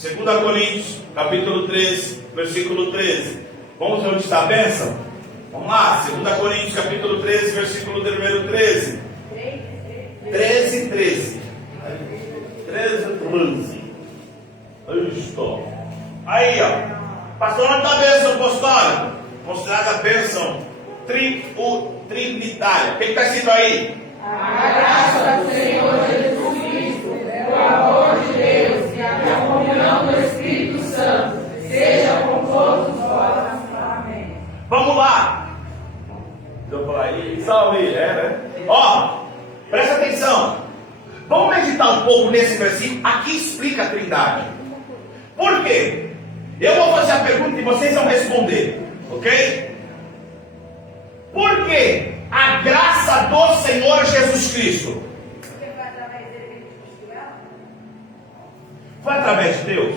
2 Coríntios, capítulo 13, versículo 13. Vamos ver onde está a bênção? Vamos lá, 2 Coríntios, capítulo 13, versículo de número 13. 13. 13. Isto. Aí, ó. Pastor, onde está a bênção apostólica? Considerada a bênção trinitária. O que está escrito aí? A graça do Senhor Jesus Cristo, o amor de Deus e a comunhão do Espírito Santo seja com todos vós. Amém. Vamos lá. Eu vou aí, salve, né? Ó, presta atenção. Vamos meditar um pouco nesse versículo. Aqui explica a Trindade. Por quê? Eu vou fazer a pergunta e vocês vão responder, ok? Por que a graça do Senhor Jesus Cristo? Porque foi através dele que a gente conseguiu ela? Foi através de Deus?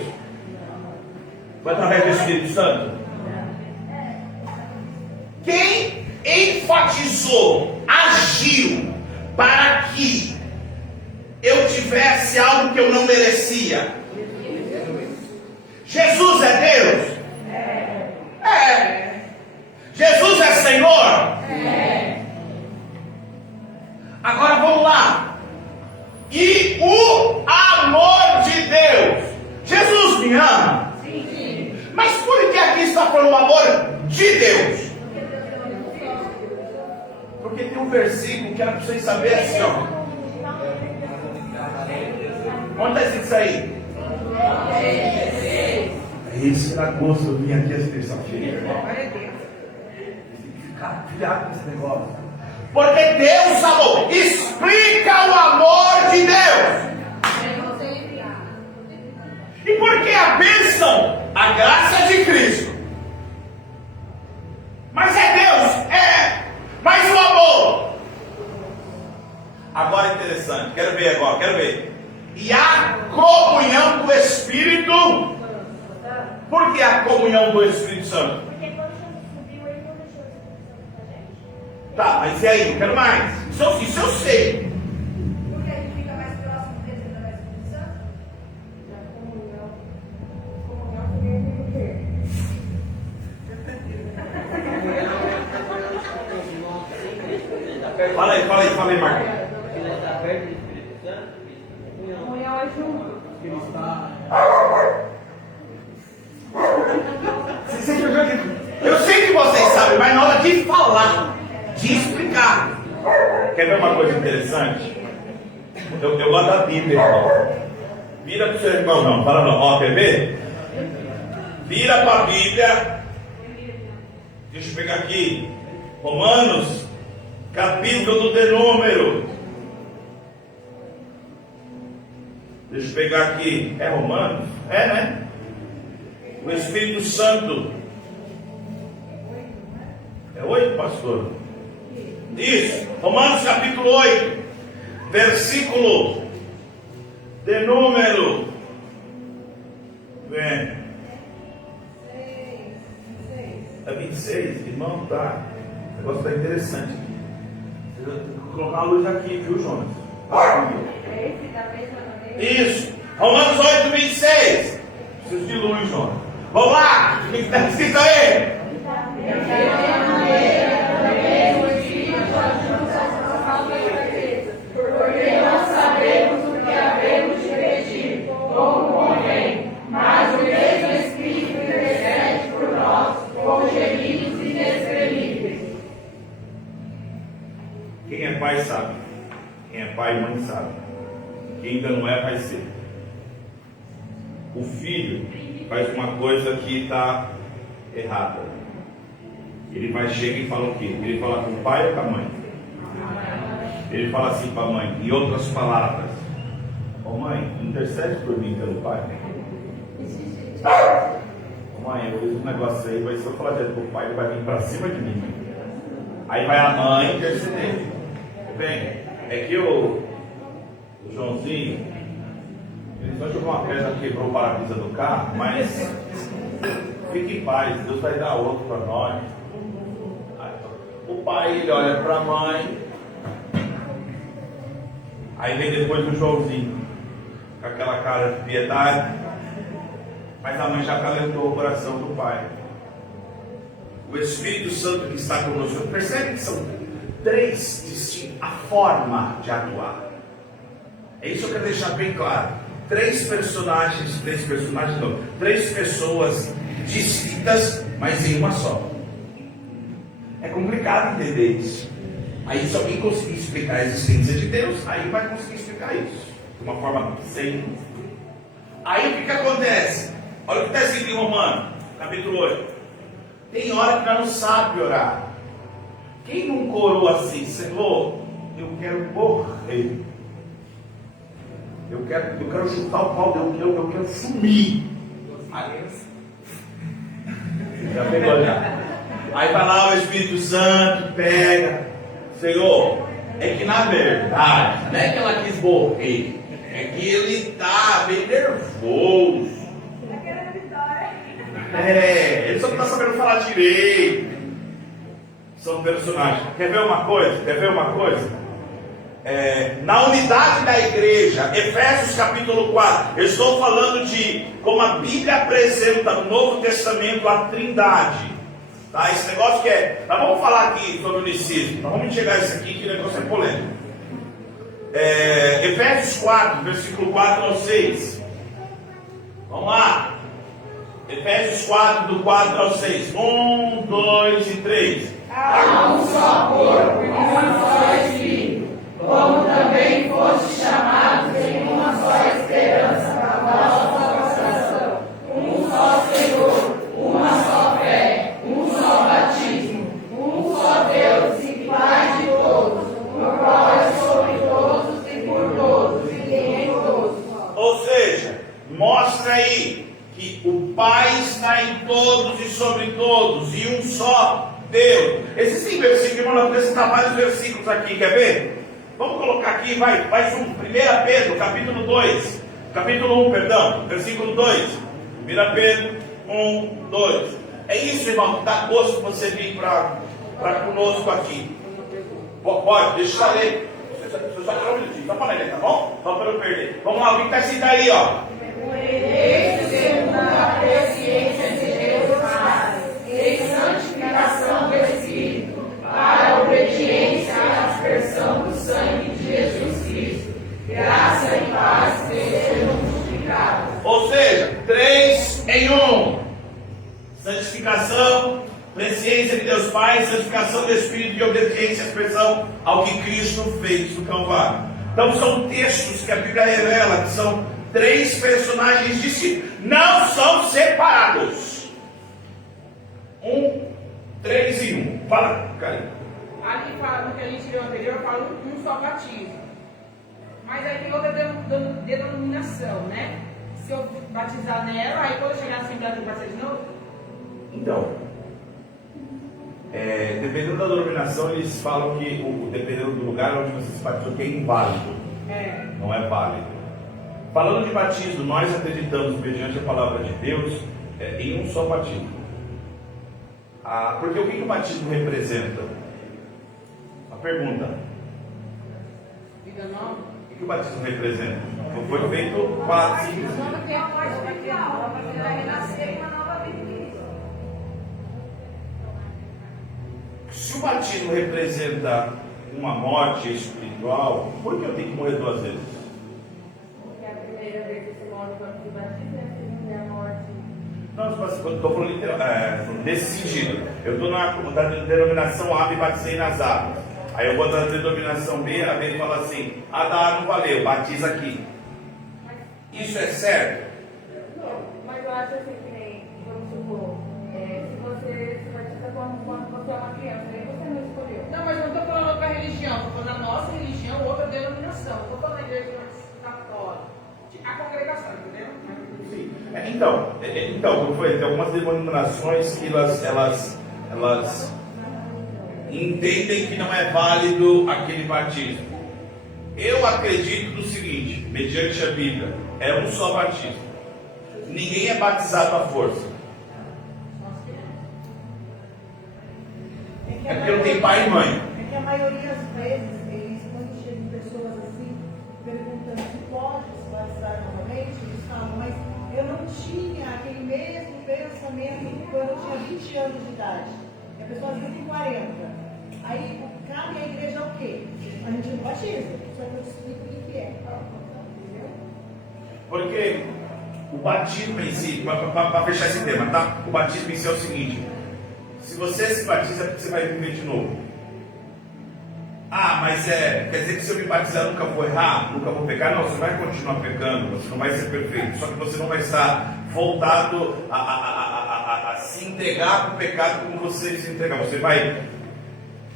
Foi através do Espírito Santo? Quem enfatizou, agiu para que eu tivesse algo que eu não merecia? Jesus é Deus? É. Jesus é Senhor? É. Agora vamos lá. E o amor de Deus? Jesus me ama? Sim. Mas por que aqui está falando o amor de Deus? Porque tem um versículo que era para vocês saberem assim, ó. Onde está escrito isso aí? É isso que dá gosto eu vim aqui essa terça-feira, irmão. Ficar pilhado com esse negócio. Porque Deus amou. Explica o amor de Deus. E por que a bênção? A graça de Cristo. Mas é Deus? É. Mas o amor? Agora é interessante. Quero ver agora, quero ver. E a comunhão do Espírito. Por que a comunhão do Espírito Santo? Porque quando Jesus subiu, ele não deixou o Espírito Santo com a gente. Tá, mas e aí? Não quero mais. Isso eu sei. Porque a gente fica mais próximo dele através do Espírito Santo. Fala aí, Marcos. Ele está perto do Espírito Santo? Comunhão é junto. Eu sei que vocês sabem, mas na hora de falar, de explicar. Quer ver uma coisa interessante? Eu gosto da Bíblia, irmão. Vira para o seu irmão, não. Fala não. Ó, quer ver? Vira para a Bíblia. Deixa eu pegar aqui. Romanos, capítulo de número. Deixa eu pegar aqui. É Romanos? É, né? O Espírito Santo. É 8, pastor? Isso. Romanos capítulo 8. Versículo de número. Vem. É 26, irmão, tá? O negócio está interessante aqui. Vou colocar a luz aqui, viu, Jonas? Isso. Romanos 8, 26. Preciso de luz, Jonas. Vamos lá. O que está escrito aí? Porque não sabemos o que havemos de pedir, como convém, mas o mesmo Espírito intercede por nós com gemidos inexprimíveis. Quem é pai sabe. Quem é pai e mãe sabe. Quem ainda não é, vai ser. O filho faz uma coisa que está errada. Ele vai chegar e fala o quê? Ele fala com o pai ou com a mãe? Ele fala assim para a mãe, em outras palavras: ô mãe, intercede por mim pelo pai. Ô mãe, eu fiz um negócio aí, mas se eu falar direto pro pai, ele vai vir para cima de mim. Aí vai a mãe interceder. Bem, é que o Joãozinho, ele só jogou uma pedra, quebrou o para-brisa do carro, mas fique em paz, Deus vai dar outro para nós. O pai, ele olha para a mãe. Aí vem depois o Joãozinho, com aquela cara de piedade, mas a mãe já acalentou o coração do pai. O Espírito Santo que está conosco, percebe que são três distintos, a forma de atuar. É isso que eu quero deixar bem claro. Três pessoas distintas, mas em uma só. É complicado entender isso. Aí se alguém conseguir explicar a existência de Deus, aí vai conseguir explicar isso de uma forma sem. Aí o que acontece? Olha o que está escrito em Romanos, capítulo 8. Tem hora que nós não sabe orar. Quem não orou assim, Senhor, eu quero morrer. Eu quero chutar o pau, eu quero sumir. Já pegou já. Aí vai lá o Espírito Santo, pega. Senhor, é que na verdade, não é que ela quis morrer, é que ele está bem nervoso. Ele só não está sabendo falar direito. São personagens. Quer ver uma coisa? Na unidade da igreja, Efésios capítulo 4, eu estou falando de como a Bíblia apresenta no Novo Testamento a Trindade. Tá? Esse negócio que nós vamos falar aqui sobre o unicismo. Nós vamos chegar a isso aqui, que o negócio é polêmico. Efésios 4, versículo 4 ao 6. Vamos lá. Efésios 4, do 4 ao 6. 1, 2 e 3. Há um só corpo e uma só Espírito, como também foste chamados em uma só esperança da vossa salvação. Um só Senhor, uma só fé, um só batismo, um só Deus e Pai de todos, o qual é sobre todos e por todos e em todos. Ou seja, mostra aí que o Pai está em todos e sobre todos, e um só Deus. Existem versículos, irmão, nós vamos citar vários versículos aqui, quer ver? Vamos colocar aqui, vai junto. 1 Pedro, capítulo 2. Capítulo 1, perdão, versículo 2. 1 Pedro 1, 2. É isso, irmão, que dá gosto você vir para conosco aqui. Pode, deixa eu ler. Você só quer um minutinho, só para ler, tá bom? Só para eu perder. Vamos lá, o que está escrito aí, ó. Segundo a presciência de Deus Pai, em santificação do Espírito, para a obediência às espírito de obediência, a expressão ao que Cristo fez no Calvário. Então são textos que a Bíblia revela, que são três personagens distintos, não são separados. 3 em 1. Fala, Caio. Ali fala, no que a gente leu anterior, fala um só batismo. Mas aí tem outra denominação, né? Se eu batizar nela, aí quando eu chegar assim, dá para ser de novo? Então, dependendo da denominação, eles falam que, dependendo do lugar onde você se batizou, que é inválido, não é válido. Falando de batismo, nós acreditamos, mediante a palavra de Deus, em um só batismo. Porque o que o batismo representa? A pergunta. Vida nova? O que o batismo representa? Foi feito 4, 5 Mas não tem uma morte espiritual, você vai renascer em uma nova vida em Cristo. Se o batismo representa uma morte espiritual, por que eu tenho que morrer 2 vezes? Porque a primeira vez que você morre quando se batiza, a segunda é a morte. Não, eu estou falando literal, nesse sentido. Eu estou na denominação A, me batizei nas águas. Aí eu vou na denominação B, a B fala assim: da A não valeu, batiza aqui. Isso é certo? Não, mas eu acho assim que nem, vamos supor, se você se batiza quando você é uma criança, nem você não escolheu. Não, mas eu não estou falando outra religião, estou falando a nossa religião, outra denominação. Não estou falando a igreja católica. A congregação, entendeu? Sim. Então, como foi? Tem algumas denominações que elas entendem que não é válido aquele batismo. Eu acredito no seguinte, mediante a Bíblia, é um só batismo. Ninguém é batizado à força. É porque não tem pai e mãe. É que a maioria das vezes, eles, quando chegam pessoas assim, perguntando se pode se batizar novamente, eles falam, mas eu não tinha aquele mesmo pensamento quando eu tinha 20 anos de idade. E a pessoa às vezes tem 40. Aí cabe à igreja o quê? A gente não batiza, só que eu te explico o que é. Entendeu? Porque o batismo em si, para fechar esse tema, tá? O batismo em si é o seguinte: se você se batiza, é porque você vai viver de novo. Mas quer dizer que se eu me batizar eu nunca vou errar, nunca vou pecar? Não, você vai continuar pecando, você não vai ser perfeito, só que você não vai estar voltado a se entregar para o pecado como você se entregar. Você vai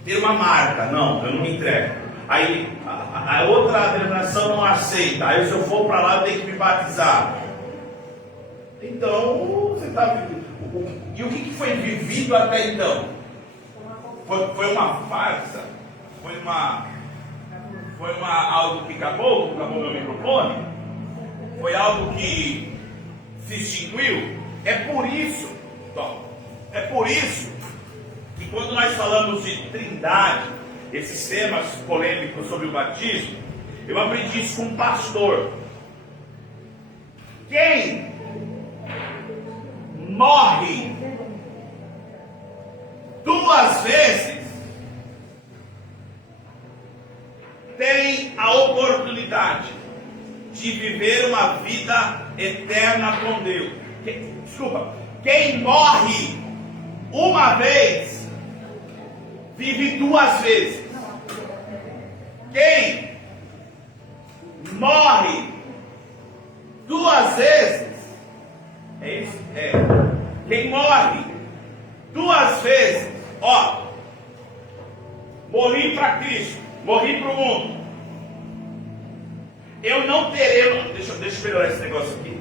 ter uma marca: não, eu não me entrego. Aí a outra denominação não aceita, aí se eu for para lá eu tenho que me batizar. Então, você está vivendo. E o que foi vivido até então? Foi uma farsa? Foi algo que acabou meu microfone? Foi algo que se extinguiu? É por isso que quando nós falamos de trindade, esses temas polêmicos sobre o batismo, eu aprendi isso com um pastor. Quem morre 2 vezes tem a oportunidade de viver uma vida eterna com Deus. Quem morre uma vez vive 2 vezes. Quem morre 2 vezes quem morre 2 vezes, morri para Cristo, morri para o mundo. Eu não terei, deixa eu melhorar esse negócio aqui.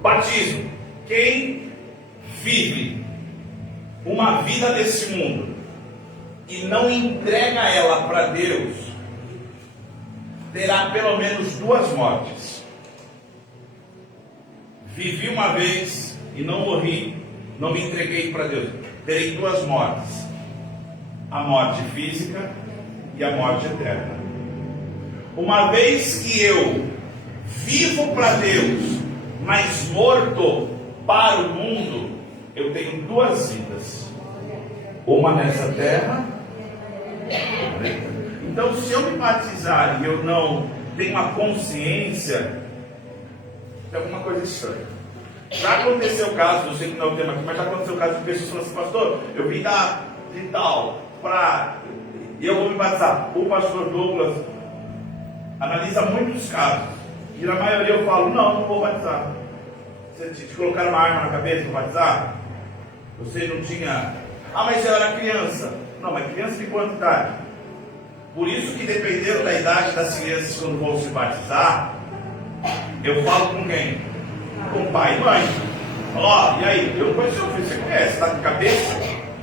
Batismo: quem vive uma vida desse mundo e não entrega ela para Deus, terá pelo menos 2 mortes. Vivi uma vez e não morri, não me entreguei para Deus, terei 2 mortes: a morte física e a morte eterna. Uma vez que eu vivo para Deus, mas morto para o mundo, eu tenho 2 vidas, uma nessa terra. Então, se eu me batizar e eu não tenho a consciência, tem alguma coisa estranha. Já aconteceu o caso, eu sei que não é o tema aqui, mas já aconteceu o caso de pessoas falando assim: pastor, eu vim de tal, e eu vou me batizar. O pastor Douglas analisa muitos casos, e na maioria eu falo, não vou batizar. Você te colocaram uma arma na cabeça para batizar? Você não tinha... mas eu era criança. Não, mas criança de quanta idade? Por isso que dependendo da idade das crianças quando vão se batizar, eu falo com quem? Com pai e mãe. E aí? Eu não conheço o filho, você conhece? Está de cabeça?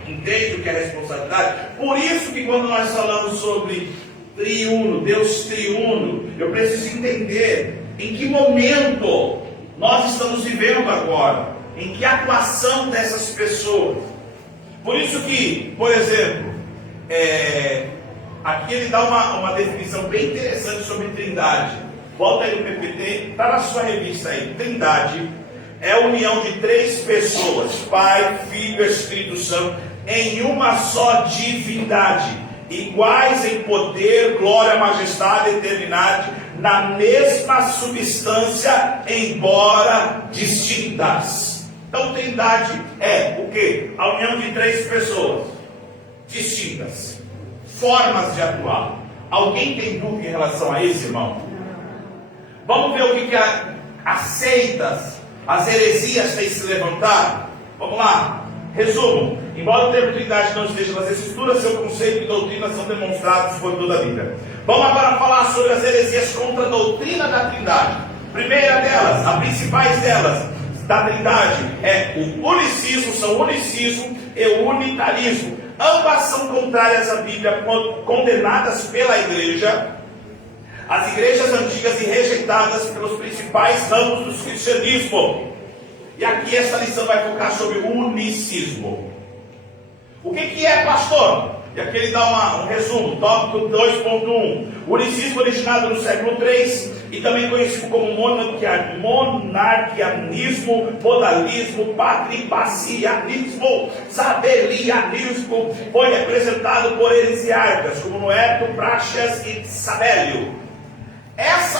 Entende o que é responsabilidade? Por isso que quando nós falamos sobre triuno, Deus triuno, eu preciso entender em que momento nós estamos vivendo agora, em que atuação dessas pessoas. Por isso que, por exemplo, aqui ele dá uma definição bem interessante sobre trindade. Volta aí no PPT, está na sua revista aí. Trindade é a união de 3 pessoas, Pai, Filho e Espírito Santo, em uma só divindade, iguais em poder, glória, majestade e eternidade, na mesma substância, embora distintas. Então, trindade é o quê? A união de 3 pessoas distintas, formas de atuar. Alguém tem dúvida em relação a isso, irmão? Vamos ver o que as seitas, as heresias têm se levantado? Vamos lá. Resumo: embora o termo trindade não esteja nas escrituras, seu conceito e doutrina são demonstrados por toda a Bíblia. Vamos agora falar sobre as heresias contra a doutrina da trindade. Primeira delas, as principais delas, da trindade, é o unicismo, são unicismo e o unitarismo. Ambas são contrárias à Bíblia, condenadas pela igreja, as igrejas antigas e rejeitadas pelos principais ramos do cristianismo. E aqui essa lição vai focar sobre o unicismo. O que é, pastor? E aqui ele dá um resumo, tópico 2.1. O unicismo originado no século III e também conhecido como monarquianismo, modalismo, patripacianismo, sabelianismo, foi representado por heresiarcas como Noeto, Praxeas e Sabélio.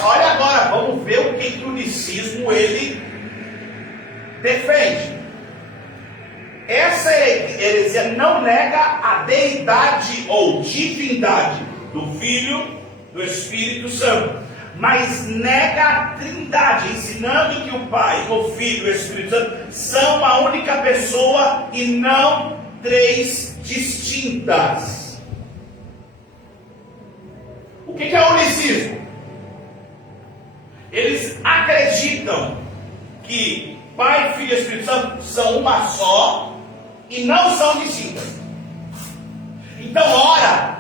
Olha agora, vamos ver o que o unicismo ele defende. Essa heresia não nega a deidade ou divindade do Filho, do Espírito Santo, mas nega a trindade, ensinando que o Pai, o Filho e o Espírito Santo são uma única pessoa e não 3 distintas. O que é o unicismo? Eles acreditam que Pai, Filho e Espírito Santo são uma só e não são distintas. Então, ora,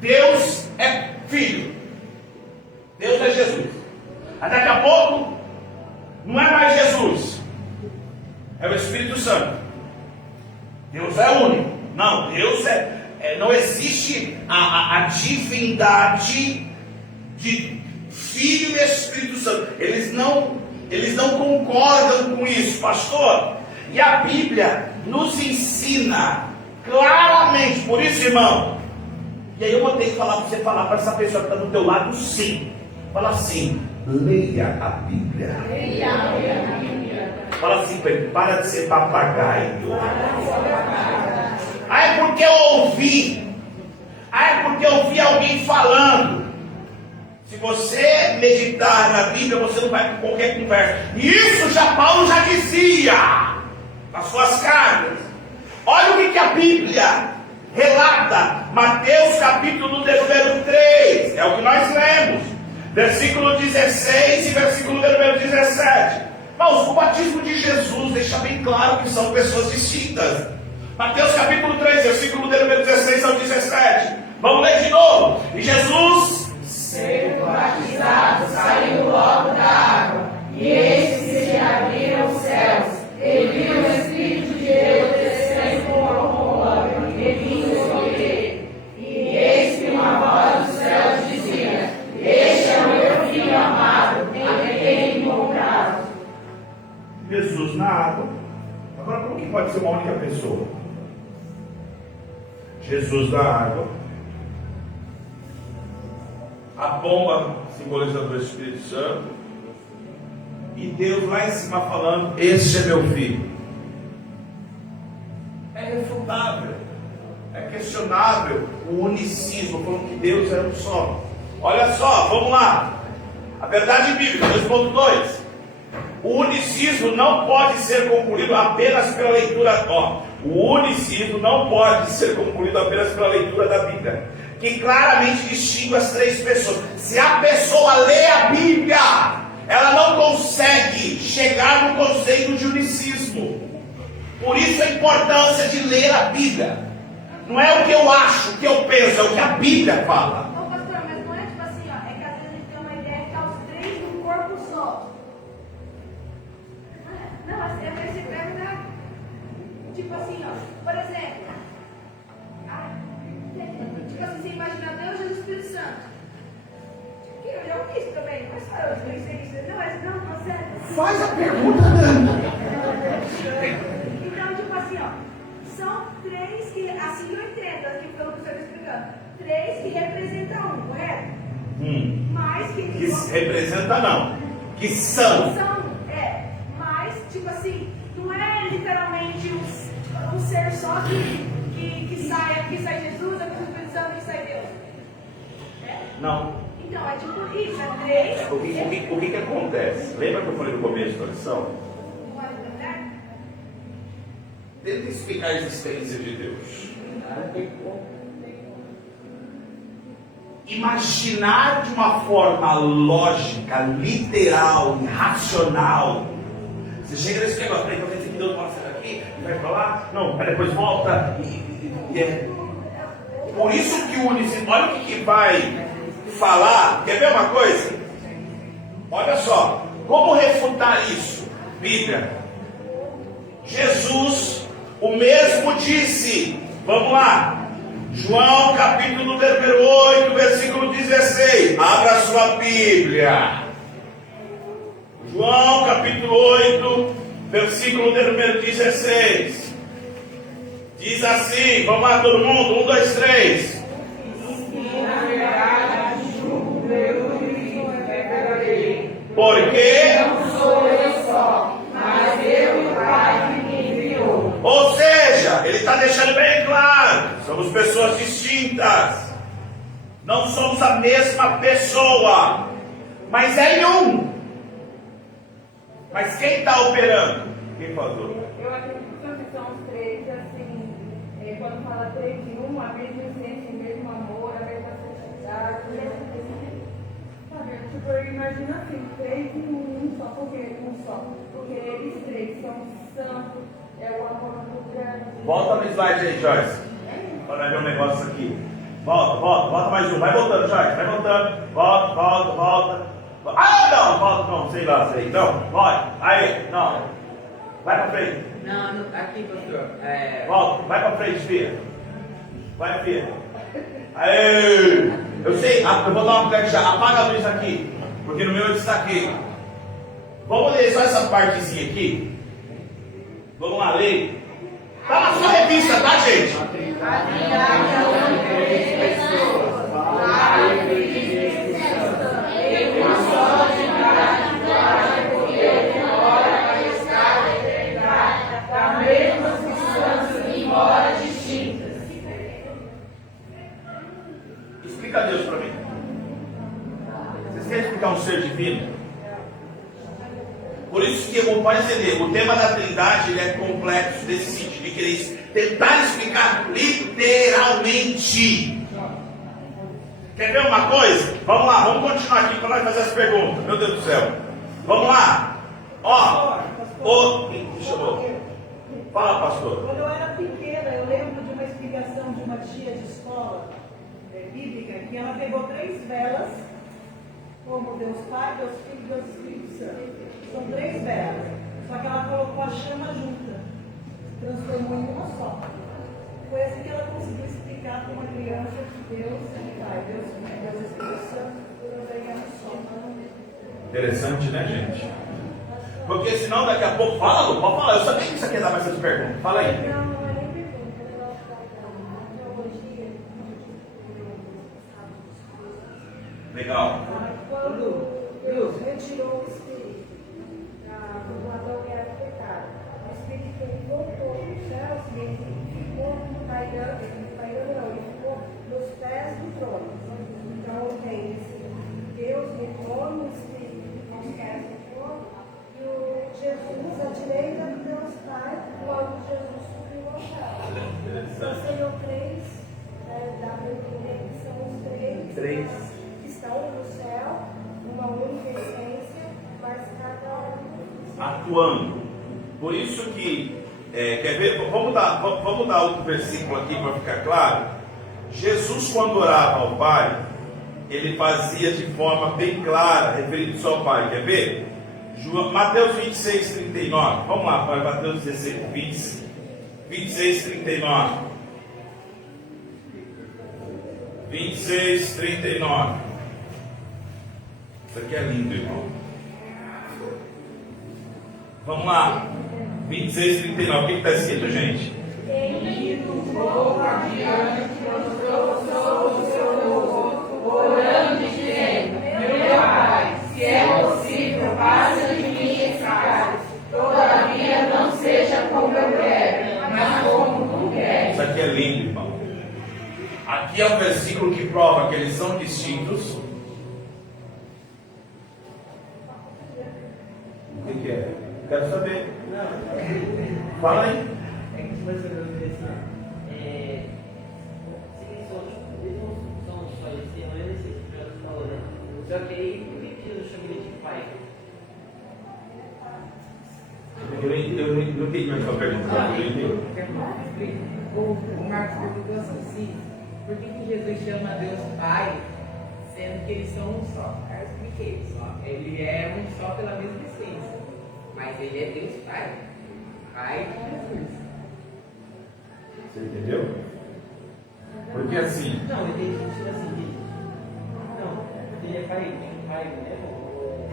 Deus é Filho, Deus é Jesus. Daqui a pouco, não é mais Jesus, é o Espírito Santo. Deus é único. Não, Deus não existe a divindade de Filho e Espírito Santo. Eles não concordam com isso, pastor. E a Bíblia nos ensina claramente. Por isso, irmão, e aí eu vou ter que falar para você falar para essa pessoa que está do teu lado, sim. Fala assim: leia a Bíblia. Leia a Bíblia. Fala assim para ele: para de ser papagaio. É porque eu ouvi. É porque eu ouvi alguém falando. Se você meditar na Bíblia, você não vai com qualquer conversa. Isso Paulo já dizia nas suas cartas. Olha o que a Bíblia relata. Mateus capítulo de número 3. É o que nós lemos. Versículo 16 e versículo de número 17. Mas o batismo de Jesus deixa bem claro que são pessoas distintas. Mateus capítulo 3, versículo de número 16 ao 17. Vamos ler de novo. E Jesus, sendo batizado, saiu logo da água, e eis que se abriram os céus, e viu o Espírito de Deus descendo como pomba, e vindo sobre ele. E eis que uma voz dos céus dizia: este é o meu Filho amado, em quem me compraram. Jesus na água. Agora, como que pode ser uma única pessoa? Jesus na água, a pomba simbolizando o Espírito Santo, e Deus lá em cima falando: este é meu filho. É irrefutável. É inquestionável o unicismo, falando que Deus é um só. Olha só, vamos lá. A verdade bíblica, 2.2. O unicismo não pode ser concluído apenas pela leitura. O unicismo não pode ser concluído apenas pela leitura da Bíblia, que claramente distingue as três pessoas. Se a pessoa lê a Bíblia, ela não consegue chegar no conceito de unicismo. Por isso a importância de ler a Bíblia. Não é o que eu acho, o que eu penso, é o que a Bíblia fala. Ô pastor, mas não é tipo assim, ó, é que às vezes a gente tem uma ideia que tá os três num corpo só. Não, assim, é esse termo da. Tipo assim, ó, por exemplo. Tipo assim, você imagina Deus, Jesus e Espírito Santo. Que eu já ouvi isso também, mas só eu pensei isso. Não, mas não, sério. Faz a pergunta, Dani. Então, tipo assim, ó, são três que, assim eu entendo, aqui pelo que o senhor está explicando, três que representam um, correto? Mas que Representa não, que são. Mas, tipo assim, não é literalmente um ser só que sai Jesus, é o Espírito Santo que sai Deus. Não. Então, é tipo isso, é três. O que acontece? Lembra que eu falei no começo da lição? Tenta explicar a existência de Deus. Imaginar de uma forma lógica, literal, racional. Você chega nesse negócio, peraí, então quer dizer que Deus passa daqui, vai pra lá, não, aí depois volta. Por isso que o unicismo, olha o que vai falar. Quer ver uma coisa? Olha só, como refutar isso? Bíblia. Jesus, o mesmo disse, vamos lá. João capítulo número 8, versículo 16. Abra sua Bíblia. João capítulo 8, versículo número 16. Diz assim, vamos lá todo mundo, 1, 2, 3. Porque Não sou eu só, mas eu e o Pai que me enviou. Ou seja, ele está deixando bem claro, somos pessoas distintas, não somos a mesma pessoa, mas é em um. Mas quem está operando? Quem falou? Eu acredito que são os três, assim, quando fala três em um, a mesma essência, o mesmo amor, a mesma santidade, a mesma sabe? Tipo, eu imagino assim, três em um só, porque um só, porque eles três são santos, é o amor do grande. Volta no slide aí, Joyce, para ver um negócio aqui. Volta mais um, vai voltando, Joyce, vai voltando, volta. Ah, não, volta, não, sei lá, não, vai, aí, não, vai para frente. Não, aqui, pastor. Volta, vai pra frente, filha. Vai, filha. Aê! Eu sei, eu vou dar uma colher de chá. Apaga a luz aqui, porque no meu eu destaquei. Vamos ler só essa partezinha aqui. Vamos lá, ler. Tá na sua revista, tá, gente? Explica Deus para mim. Vocês querem explicar um ser divino? Por isso que eu posso entender, o tema da Trindade ele é complexo nesse sentido de querer tentar explicar literalmente. Quer ver uma coisa? Vamos lá, vamos continuar aqui para nós fazer as perguntas. Meu Deus do céu. Vamos lá. Ó, deixa eu... Fala, pastor. Quando eu era pequena, eu lembro de uma explicação de uma tia de escola bíblica, que ela pegou 3 velas, como Deus Pai, Deus Filho e Deus Espírito Santo. São 3 velas. Só que ela colocou a chama junta, transformou em uma só. Foi assim que ela conseguiu explicar para uma criança que Deus é Pai, Deus Filho, Deus Espírito Santo, tudo bem, é um só. Interessante, né, gente? Porque senão daqui a pouco... Fala, Lu, pode falar. Eu sabia que isso aqui ia dar mais essas perguntas. Fala aí. Não é nem pergunta, é negócio da teologia. Legal. Quando Deus retirou o Espírito do Adão que era pecado, o Espírito ele voltou dos céus e ele ficou pairando três. Estão no céu, uma única essência, mas cada um Atuando. Por isso que, quer ver? Vamos dar outro versículo aqui para ficar claro. Jesus, quando orava ao Pai, ele fazia de forma bem clara, referindo-se ao Pai. Quer ver? Mateus 26, 39. Vamos lá, Pai. Mateus 26, 39. 26, 39. Isso aqui é lindo, irmão. Vamos lá. 26, 39. O que está escrito, gente? Indo um pouco adiante, prostrou sobre o seu rosto, orando e dizendo: Meu Pai, se é possível, passa de mim esse cálice. Todavia não seja como eu quero, mas como tu queres. Isso aqui é lindo, irmão. Aqui é um versículo que prova que eles são distintos. O que é? Quero saber. Não, Fala aí. é que mais ou menos assim, se eles não são só esse, não é esse que o falou, né? Só que aí, por que Jesus chama ele de pai? Eu não entendi a sua pergunta. O Marcos perguntou assim, por que Jesus chama Deus Pai, sendo que eles são um só? Aí eu expliquei, ele é um só pela mesma essência, mas ele é Deus Pai, Pai de Jesus. Você entendeu? Porque assim, Não, ele tem sentido assim, não, ele é pai, tem pai mesmo, ou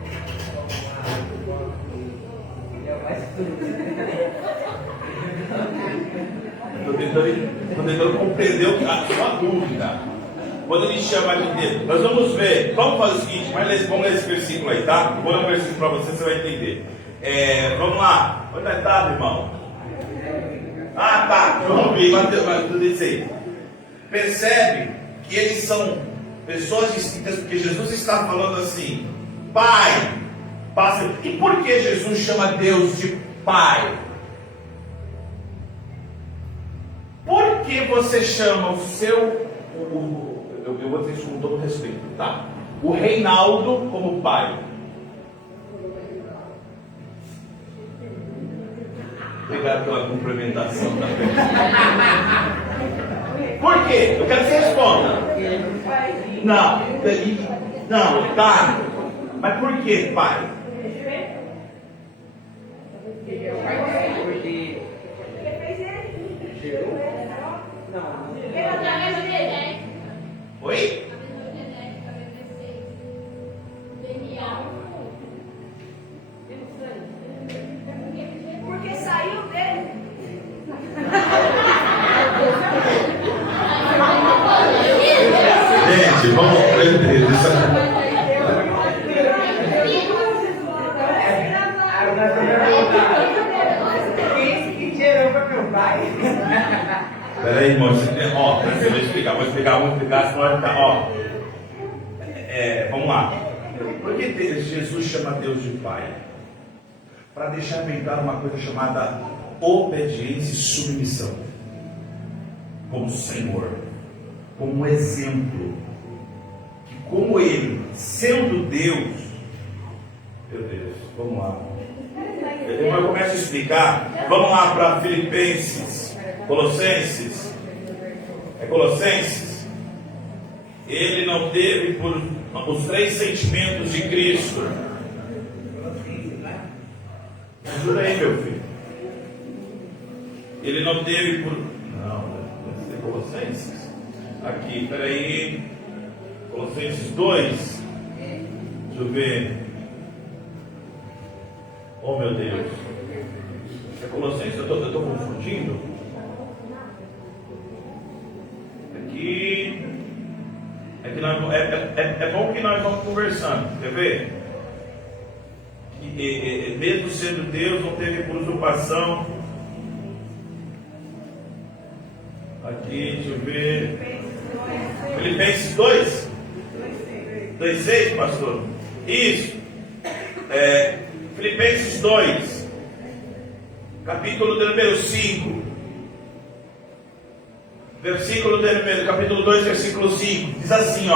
ele é o mais estou tentando compreender a sua dúvida. Quando ele chama de Deus, nós vamos ver. Vamos fazer o seguinte: vamos ler esse versículo aí, tá? Vou dar um versículo para você vai entender. Vamos lá. Onde está, irmão? Ah, tá. Vamos ver. Tudo isso aí. Percebe que eles são pessoas distintas, porque Jesus está falando assim: Pai, passa. E por que Jesus chama Deus de Pai? Por que você chama o seu. Eu vou dizer isso com todo respeito, tá? O Reinaldo como pai. Obrigado pela complementação da pergunta. Por quê? Eu quero que você responda. Não, tá. Mas por que, pai? Ele é o Pai dele, porque ele fez ele. Chegou? Ele é através dele. Oi? Porque saiu dele. Gente, vamos aprender isso aqui. quem que gerou para meu pai? Peraí, irmão, eu vou explicar, senão vai ficar, vamos lá. Por que Jesus chama Deus de Pai? Para deixar bem claro uma coisa chamada obediência e submissão. Como Senhor, como exemplo, que como Ele, sendo Deus, meu Deus, vamos lá. Eu começo a explicar, vamos lá para Filipenses, Colossenses. É Colossenses. Ele não teve por os 3 sentimentos de Cristo. Ajuda aí, meu filho. Ele não teve por. Não, deve ser Colossenses. Aqui, peraí. Colossenses 2. Deixa eu ver. Oh, meu Deus. É Colossenses? Eu estou confundindo. Aqui. É bom que nós vamos conversando. Quer ver? Mesmo sendo Deus, não teve por usurpação. Aqui, deixa eu ver. Filipenses 2? 2,6, pastor? Isso. Filipenses 2, capítulo número 5. Versículo número, capítulo 2, versículo 5. Diz assim,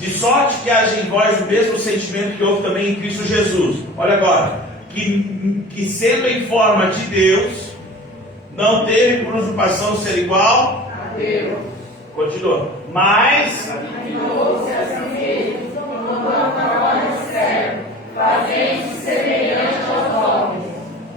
De sorte que haja em vós o mesmo sentimento que houve também em Cristo Jesus. Olha agora, que sendo em forma de Deus, não teve por usurpação ser igual a Deus. Continua. Mas Tornou-se a si mesmo, enquanto agora servo, fazendo-se semelhante aos homens,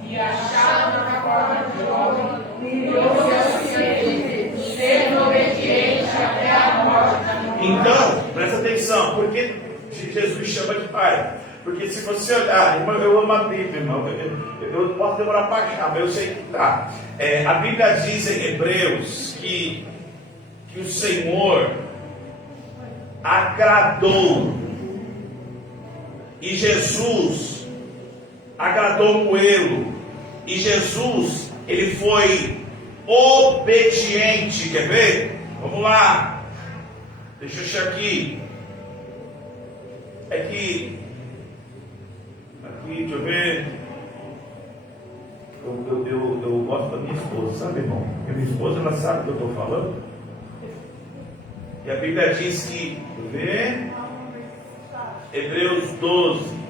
e achado na forma de homem, humilhou-se a si mesmo, sendo obediente até a morte da morte. então, presta atenção, por que Jesus chama de Pai? Porque se você olhar, irmão, eu amo a Bíblia, irmão, eu posso demorar para achar, mas eu sei que tá. A Bíblia diz em Hebreus que o Senhor agradou, e Jesus agradou com ele, e Jesus, ele foi obediente. Quer ver? Vamos lá, deixa eu achar aqui, aqui, deixa eu ver. Eu gosto da minha esposa, sabe, irmão? Porque minha esposa, ela sabe o que eu estou falando. E a Bíblia diz que, vê, Hebreus 12.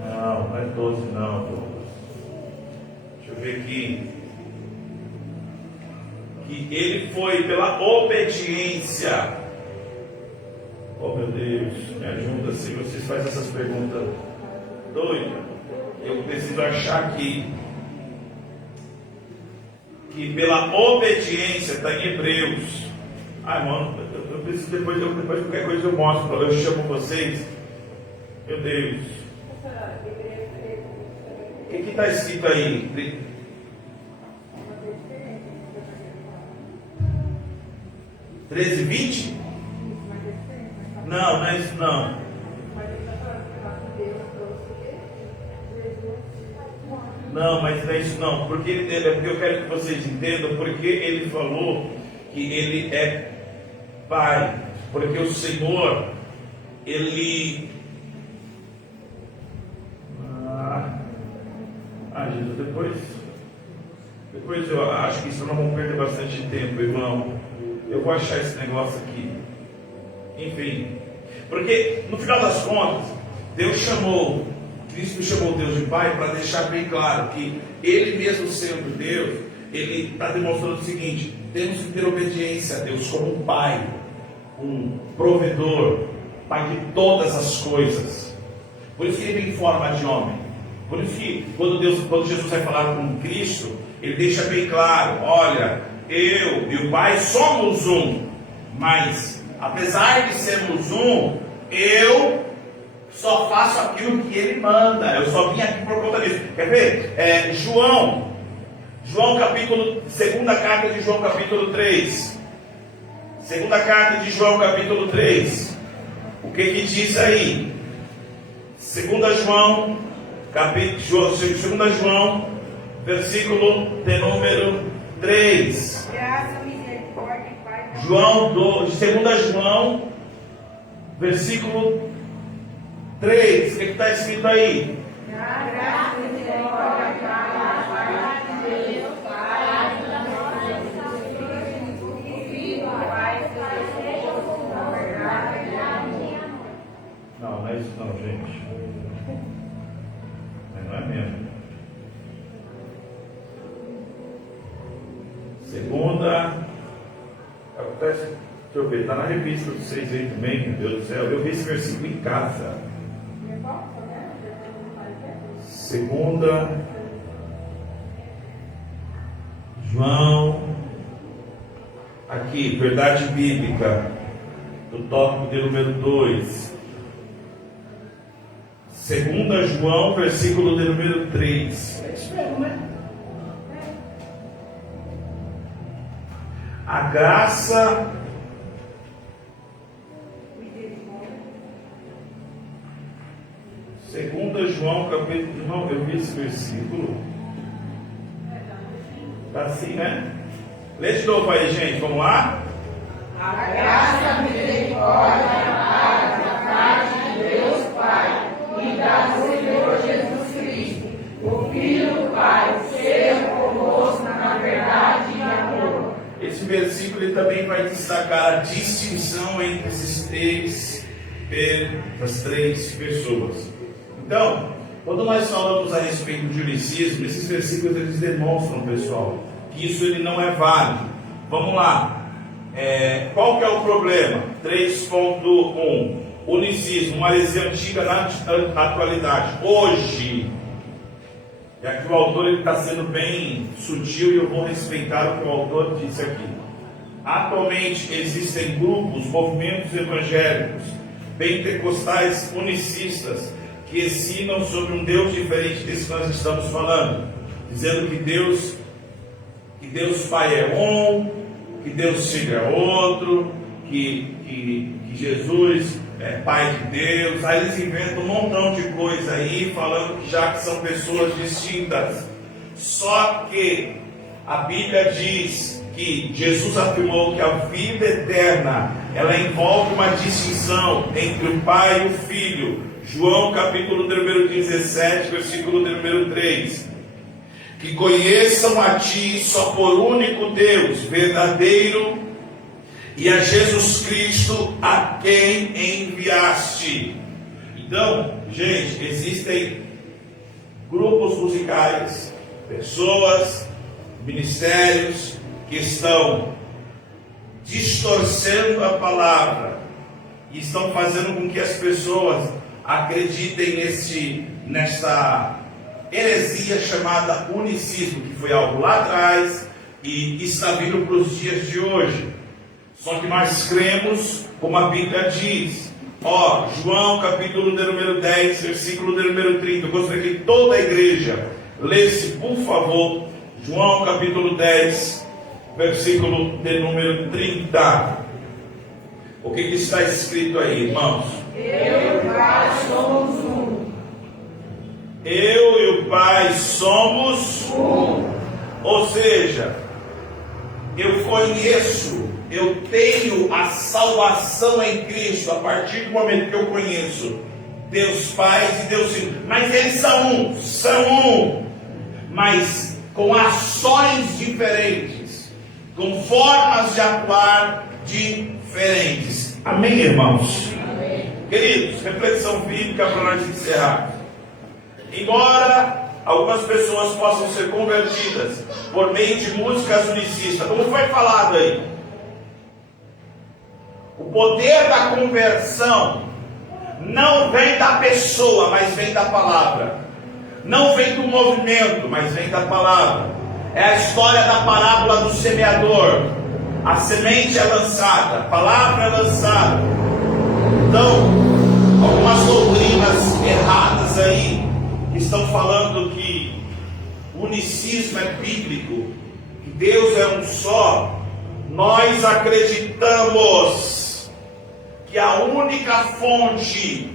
Não é 12 não. Deixa eu ver aqui. Que ele foi pela obediência. Oh meu Deus, me ajuda se vocês fazem essas perguntas doidas. Eu preciso achar aqui. Que pela obediência está em Hebreus. Irmão, eu preciso depois qualquer coisa eu mostro, eu chamo vocês. Meu Deus. O que está escrito aí? Treze, 20? Não é isso não. Não, mas não é isso não, porque eu quero que vocês entendam porque ele falou que ele é Pai, porque o Senhor, ele... Jesus, depois eu acho que isso não vamos perder bastante tempo, irmão. Eu vou achar esse negócio aqui. Enfim, porque no final das contas, Cristo chamou Deus de Pai para deixar bem claro que Ele mesmo sendo Deus, Ele está demonstrando o seguinte: temos que ter obediência a Deus como um Pai, um provedor, Pai de todas as coisas. Por isso que Ele vem em forma de homem. Por isso que quando Jesus vai falar com Cristo, Ele deixa bem claro: olha, eu e o Pai somos um, mas apesar de sermos um, eu só faço aquilo que Ele manda. Eu só vim aqui por conta disso. Quer ver? João capítulo, segunda carta de João capítulo 3. Segunda carta de João capítulo 3. O que diz aí? Segunda João versículo de número 3. Graça, misericórdia e paz. Segunda João versículo 3, o que está escrito aí? Graça, misericórdia e paz de Deus, Pai, Filho, Pai, na verdade e amor. Não é isso não, gente. Não é mesmo. Segunda, deixa eu ver, está na revista de vocês aí também, meu Deus do céu. Eu vi esse versículo em casa. Segunda João, aqui, verdade bíblica, do tópico de número 2. Segunda João, versículo de número 3. É isso mesmo, né? A graça Segunda João, capítulo... Irmão, eu vi esse versículo. Está assim, né? Lê de novo aí, gente. Vamos lá? A graça, misericórdia e paz da parte de Deus Pai e da Senhor Jesus Cristo, o Filho do Pai, seja conosco na verdade e amor. Esse versículo ele também vai destacar a distinção entre essas três pessoas. Então, quando nós falamos a respeito de unicismo, esses versículos eles demonstram, pessoal, que isso ele não é válido. Vamos lá. Qual que é o problema? 3.1. Unicismo, uma heresia antiga na atualidade. Hoje, e aqui o autor está sendo bem sutil e eu vou respeitar o que o autor disse aqui. Atualmente existem grupos, movimentos evangélicos, pentecostais unicistas, que ensinam sobre um Deus diferente desse que nós estamos falando, dizendo que Deus Pai é um, que Deus Filho é outro, que Jesus é Pai de Deus. Aí eles inventam um montão de coisa aí, falando que já que são pessoas distintas. Só que a Bíblia diz que Jesus afirmou que a vida eterna, ela envolve uma distinção entre o Pai e o Filho. João capítulo número 17, versículo número 3. Que conheçam a Ti só por único Deus, verdadeiro, e a Jesus Cristo, a quem enviaste. Então, gente, existem grupos musicais, pessoas, ministérios que estão distorcendo a palavra e estão fazendo com que as pessoas acreditem nessa heresia chamada unicismo, que foi algo lá atrás e que está vindo para os dias de hoje. Só que nós cremos, como a Bíblia diz. João capítulo número 10, versículo número 30. Eu gostaria que toda a igreja lesse, por favor, João capítulo 10, versículo de número 30. O que está escrito aí, irmãos? Eu e o Pai somos um. Eu e o Pai somos um. Ou seja, eu conheço, eu tenho a salvação em Cristo a partir do momento que eu conheço Deus Pai e Deus Filho. Mas eles são um, mas com ações diferentes, com formas de atuar diferentes. Amém, irmãos? Amém. Queridos, reflexão bíblica para nós encerrar. Embora algumas pessoas possam ser convertidas por meio de músicas unicistas, como foi falado aí, o poder da conversão não vem da pessoa, mas vem da palavra. Não vem do movimento, mas vem da palavra. É a história da parábola do semeador. A semente é lançada, a palavra é lançada. Então, algumas doutrinas erradas aí estão falando que o unicismo é bíblico, que Deus é um só. Nós acreditamos que a única fonte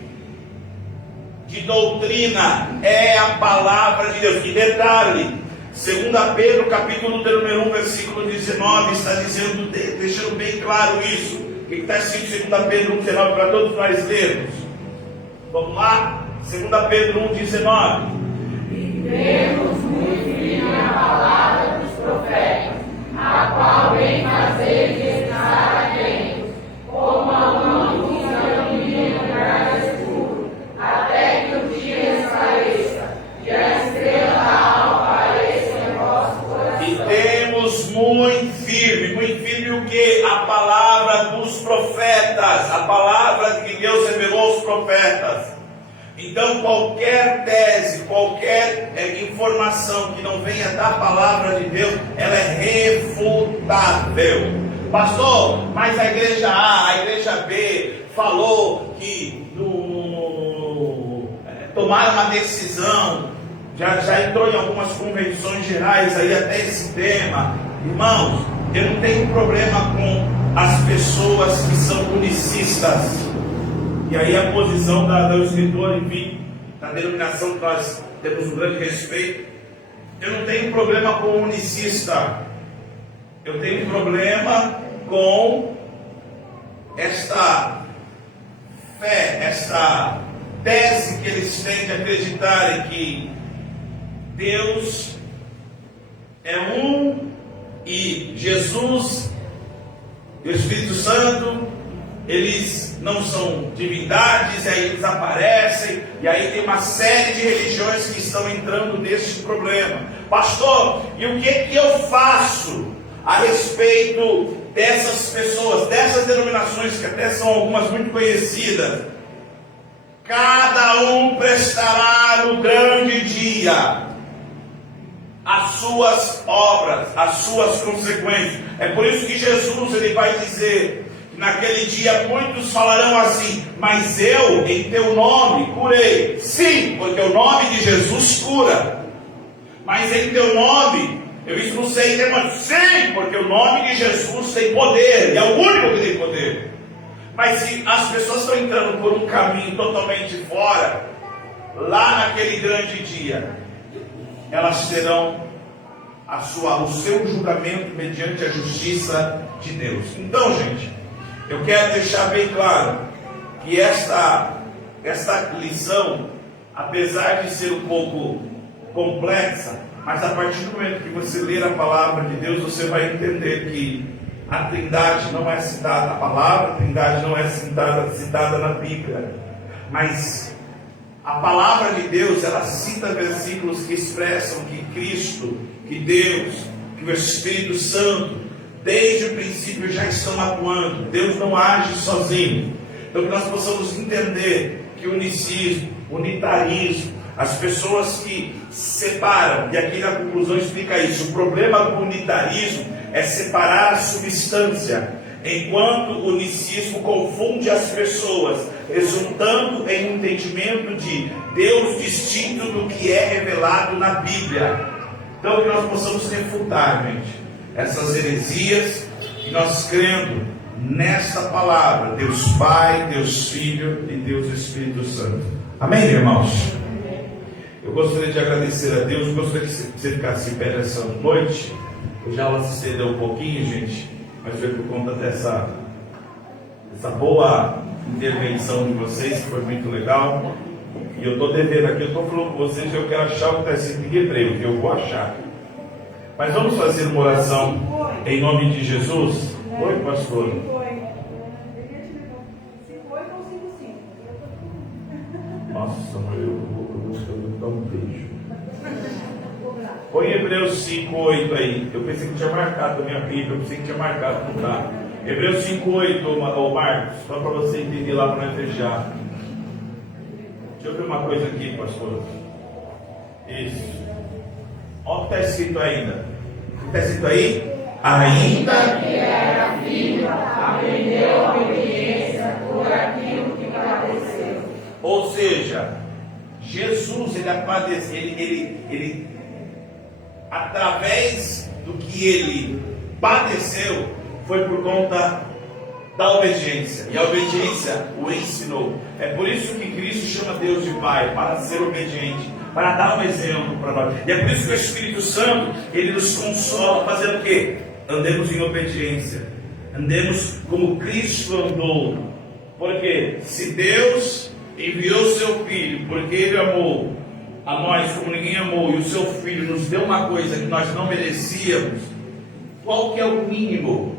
de doutrina é a palavra de Deus. E detalhe, 2 Pedro capítulo número 1, versículo 19, está dizendo, deixando bem claro isso. O que está escrito em 2 Pedro 1, 19, para todos nós lermos? Vamos lá? 2 Pedro 1, 19. E temos muito firme a palavra dos profetas, a qual bem fazeis estar atentos, como a uma luz que no lugar escuro, até que o dia esclareça, e a estrela da alva apareça em vosso coração. E temos muito firme o que? A palavra dos profetas, a palavra que Deus revelou aos profetas. Então qualquer tese, qualquer informação que não venha da palavra de Deus, ela é refutável. Pastor, mas a igreja A, a igreja B falou que tomaram uma decisão, já entrou em algumas convenções gerais aí até esse tema. Irmãos, eu não tenho problema com as pessoas que são unicistas. E aí a posição do escritor, enfim, da denominação que nós temos um grande respeito. Eu não tenho problema com o unicista. Eu tenho problema com esta fé, esta tese que eles têm de acreditarem que Deus é um e Jesus E o Espírito Santo, eles não são divindades, e aí eles aparecem, e aí tem uma série de religiões que estão entrando nesse problema. Pastor, e o que eu faço a respeito dessas pessoas, dessas denominações, que até são algumas muito conhecidas? Cada um prestará no grande dia as suas obras, as suas consequências. É por isso que Jesus, ele vai dizer que naquele dia muitos falarão assim: mas eu em teu nome curei. Sim, porque o nome de Jesus cura. Mas em teu nome eu expulsei demônios. Sim, porque o nome de Jesus tem poder, e é o único que tem poder. Mas se as pessoas estão entrando por um caminho totalmente fora, lá naquele grande dia, elas terão o seu julgamento mediante a justiça de Deus. Então, gente, eu quero deixar bem claro que esta lição, apesar de ser um pouco complexa, mas a partir do momento que você ler a palavra de Deus, você vai entender que a Trindade não é citada na palavra, a Trindade não é citada na Bíblia, mas a palavra de Deus, ela cita versículos que expressam que Cristo, que Deus, que o Espírito Santo, desde o princípio já estão atuando. Deus não age sozinho. Então que nós possamos entender que o unicismo, unitarismo, as pessoas que separam, e aqui na conclusão explica isso, o problema do unitarismo é separar a substância, enquanto o unicismo confunde as pessoas, resultando em um entendimento de Deus distinto do que é revelado na Bíblia. Então que nós possamos refutar, gente, essas heresias, e nós crendo nesta palavra, Deus Pai, Deus Filho e Deus Espírito Santo. Amém, irmãos? Eu gostaria de agradecer a Deus, gostaria que você ficasse em pé nessa noite. Hoje a aula se estendeu um pouquinho, gente, mas foi por conta dessa boa intervenção de vocês, que foi muito legal. E eu estou devendo aqui, eu estou falando com vocês, eu quero achar o que está escrito em hebreu, que eu vou achar. Mas vamos fazer uma oração em nome de Jesus? Oi, pastor. 5:8 ou 5:5? Nossa, eu vou dar um beijo. Põe Hebreus 5:8 aí. Eu pensei que tinha marcado a minha Bíblia, eu pensei que tinha marcado, não tá? Hebreus 5:8, ô Marcos, só para você entender lá para nós fechar. Deixa eu ver uma coisa aqui, pastor. Isso. Olha o que está escrito ainda. O que está escrito aí? Ainda que era filho, aprendeu a obediência por aquilo que padeceu. Ou seja, Jesus, ele através do que ele padeceu, foi por conta da obediência. E a obediência o ensinou. É por isso que Cristo chama Deus de Pai, para ser obediente, para dar um exemplo para nós. E é por isso que o Espírito Santo, ele nos consola, fazendo o quê? Andemos em obediência. Andemos como Cristo andou. Porque se Deus enviou o seu Filho, porque Ele amou a nós como ninguém amou, e o seu Filho nos deu uma coisa que nós não merecíamos, qual que é o mínimo?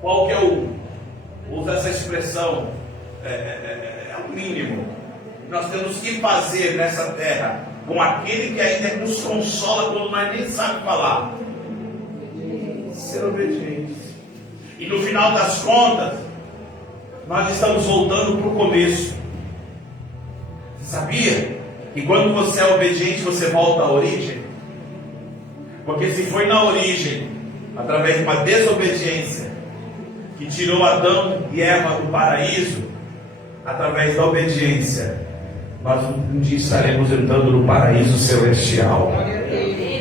Qual que é usa essa expressão, é o mínimo que nós temos que fazer nessa terra, com aquele que ainda nos consola quando nós nem sabemos falar? Ser obediente. E no final das contas, nós estamos voltando para o começo. Sabia que quando você é obediente, você volta à origem? Porque se foi na origem, através de uma desobediência, que tirou Adão e Eva do paraíso, através da obediência, nós um dia estaremos entrando no paraíso celestial.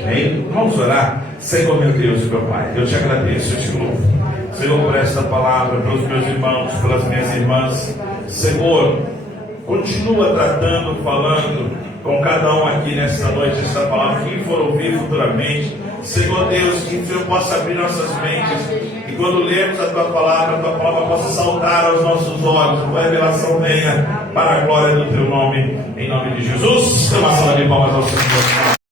Amém? Vamos orar? Senhor meu Deus e meu Pai, eu te agradeço, eu te louvo, Senhor, por esta palavra, pelos meus irmãos, pelas minhas irmãs. Senhor, continua tratando, falando com cada um aqui nesta noite, esta palavra, quem for ouvir futuramente. Senhor Deus, que o Senhor possa abrir nossas mentes, e quando lermos a Tua palavra possa saltar aos nossos olhos, a Tua revelação venha para a glória do Teu nome, em nome de Jesus. Uma salva de palmas ao Senhor.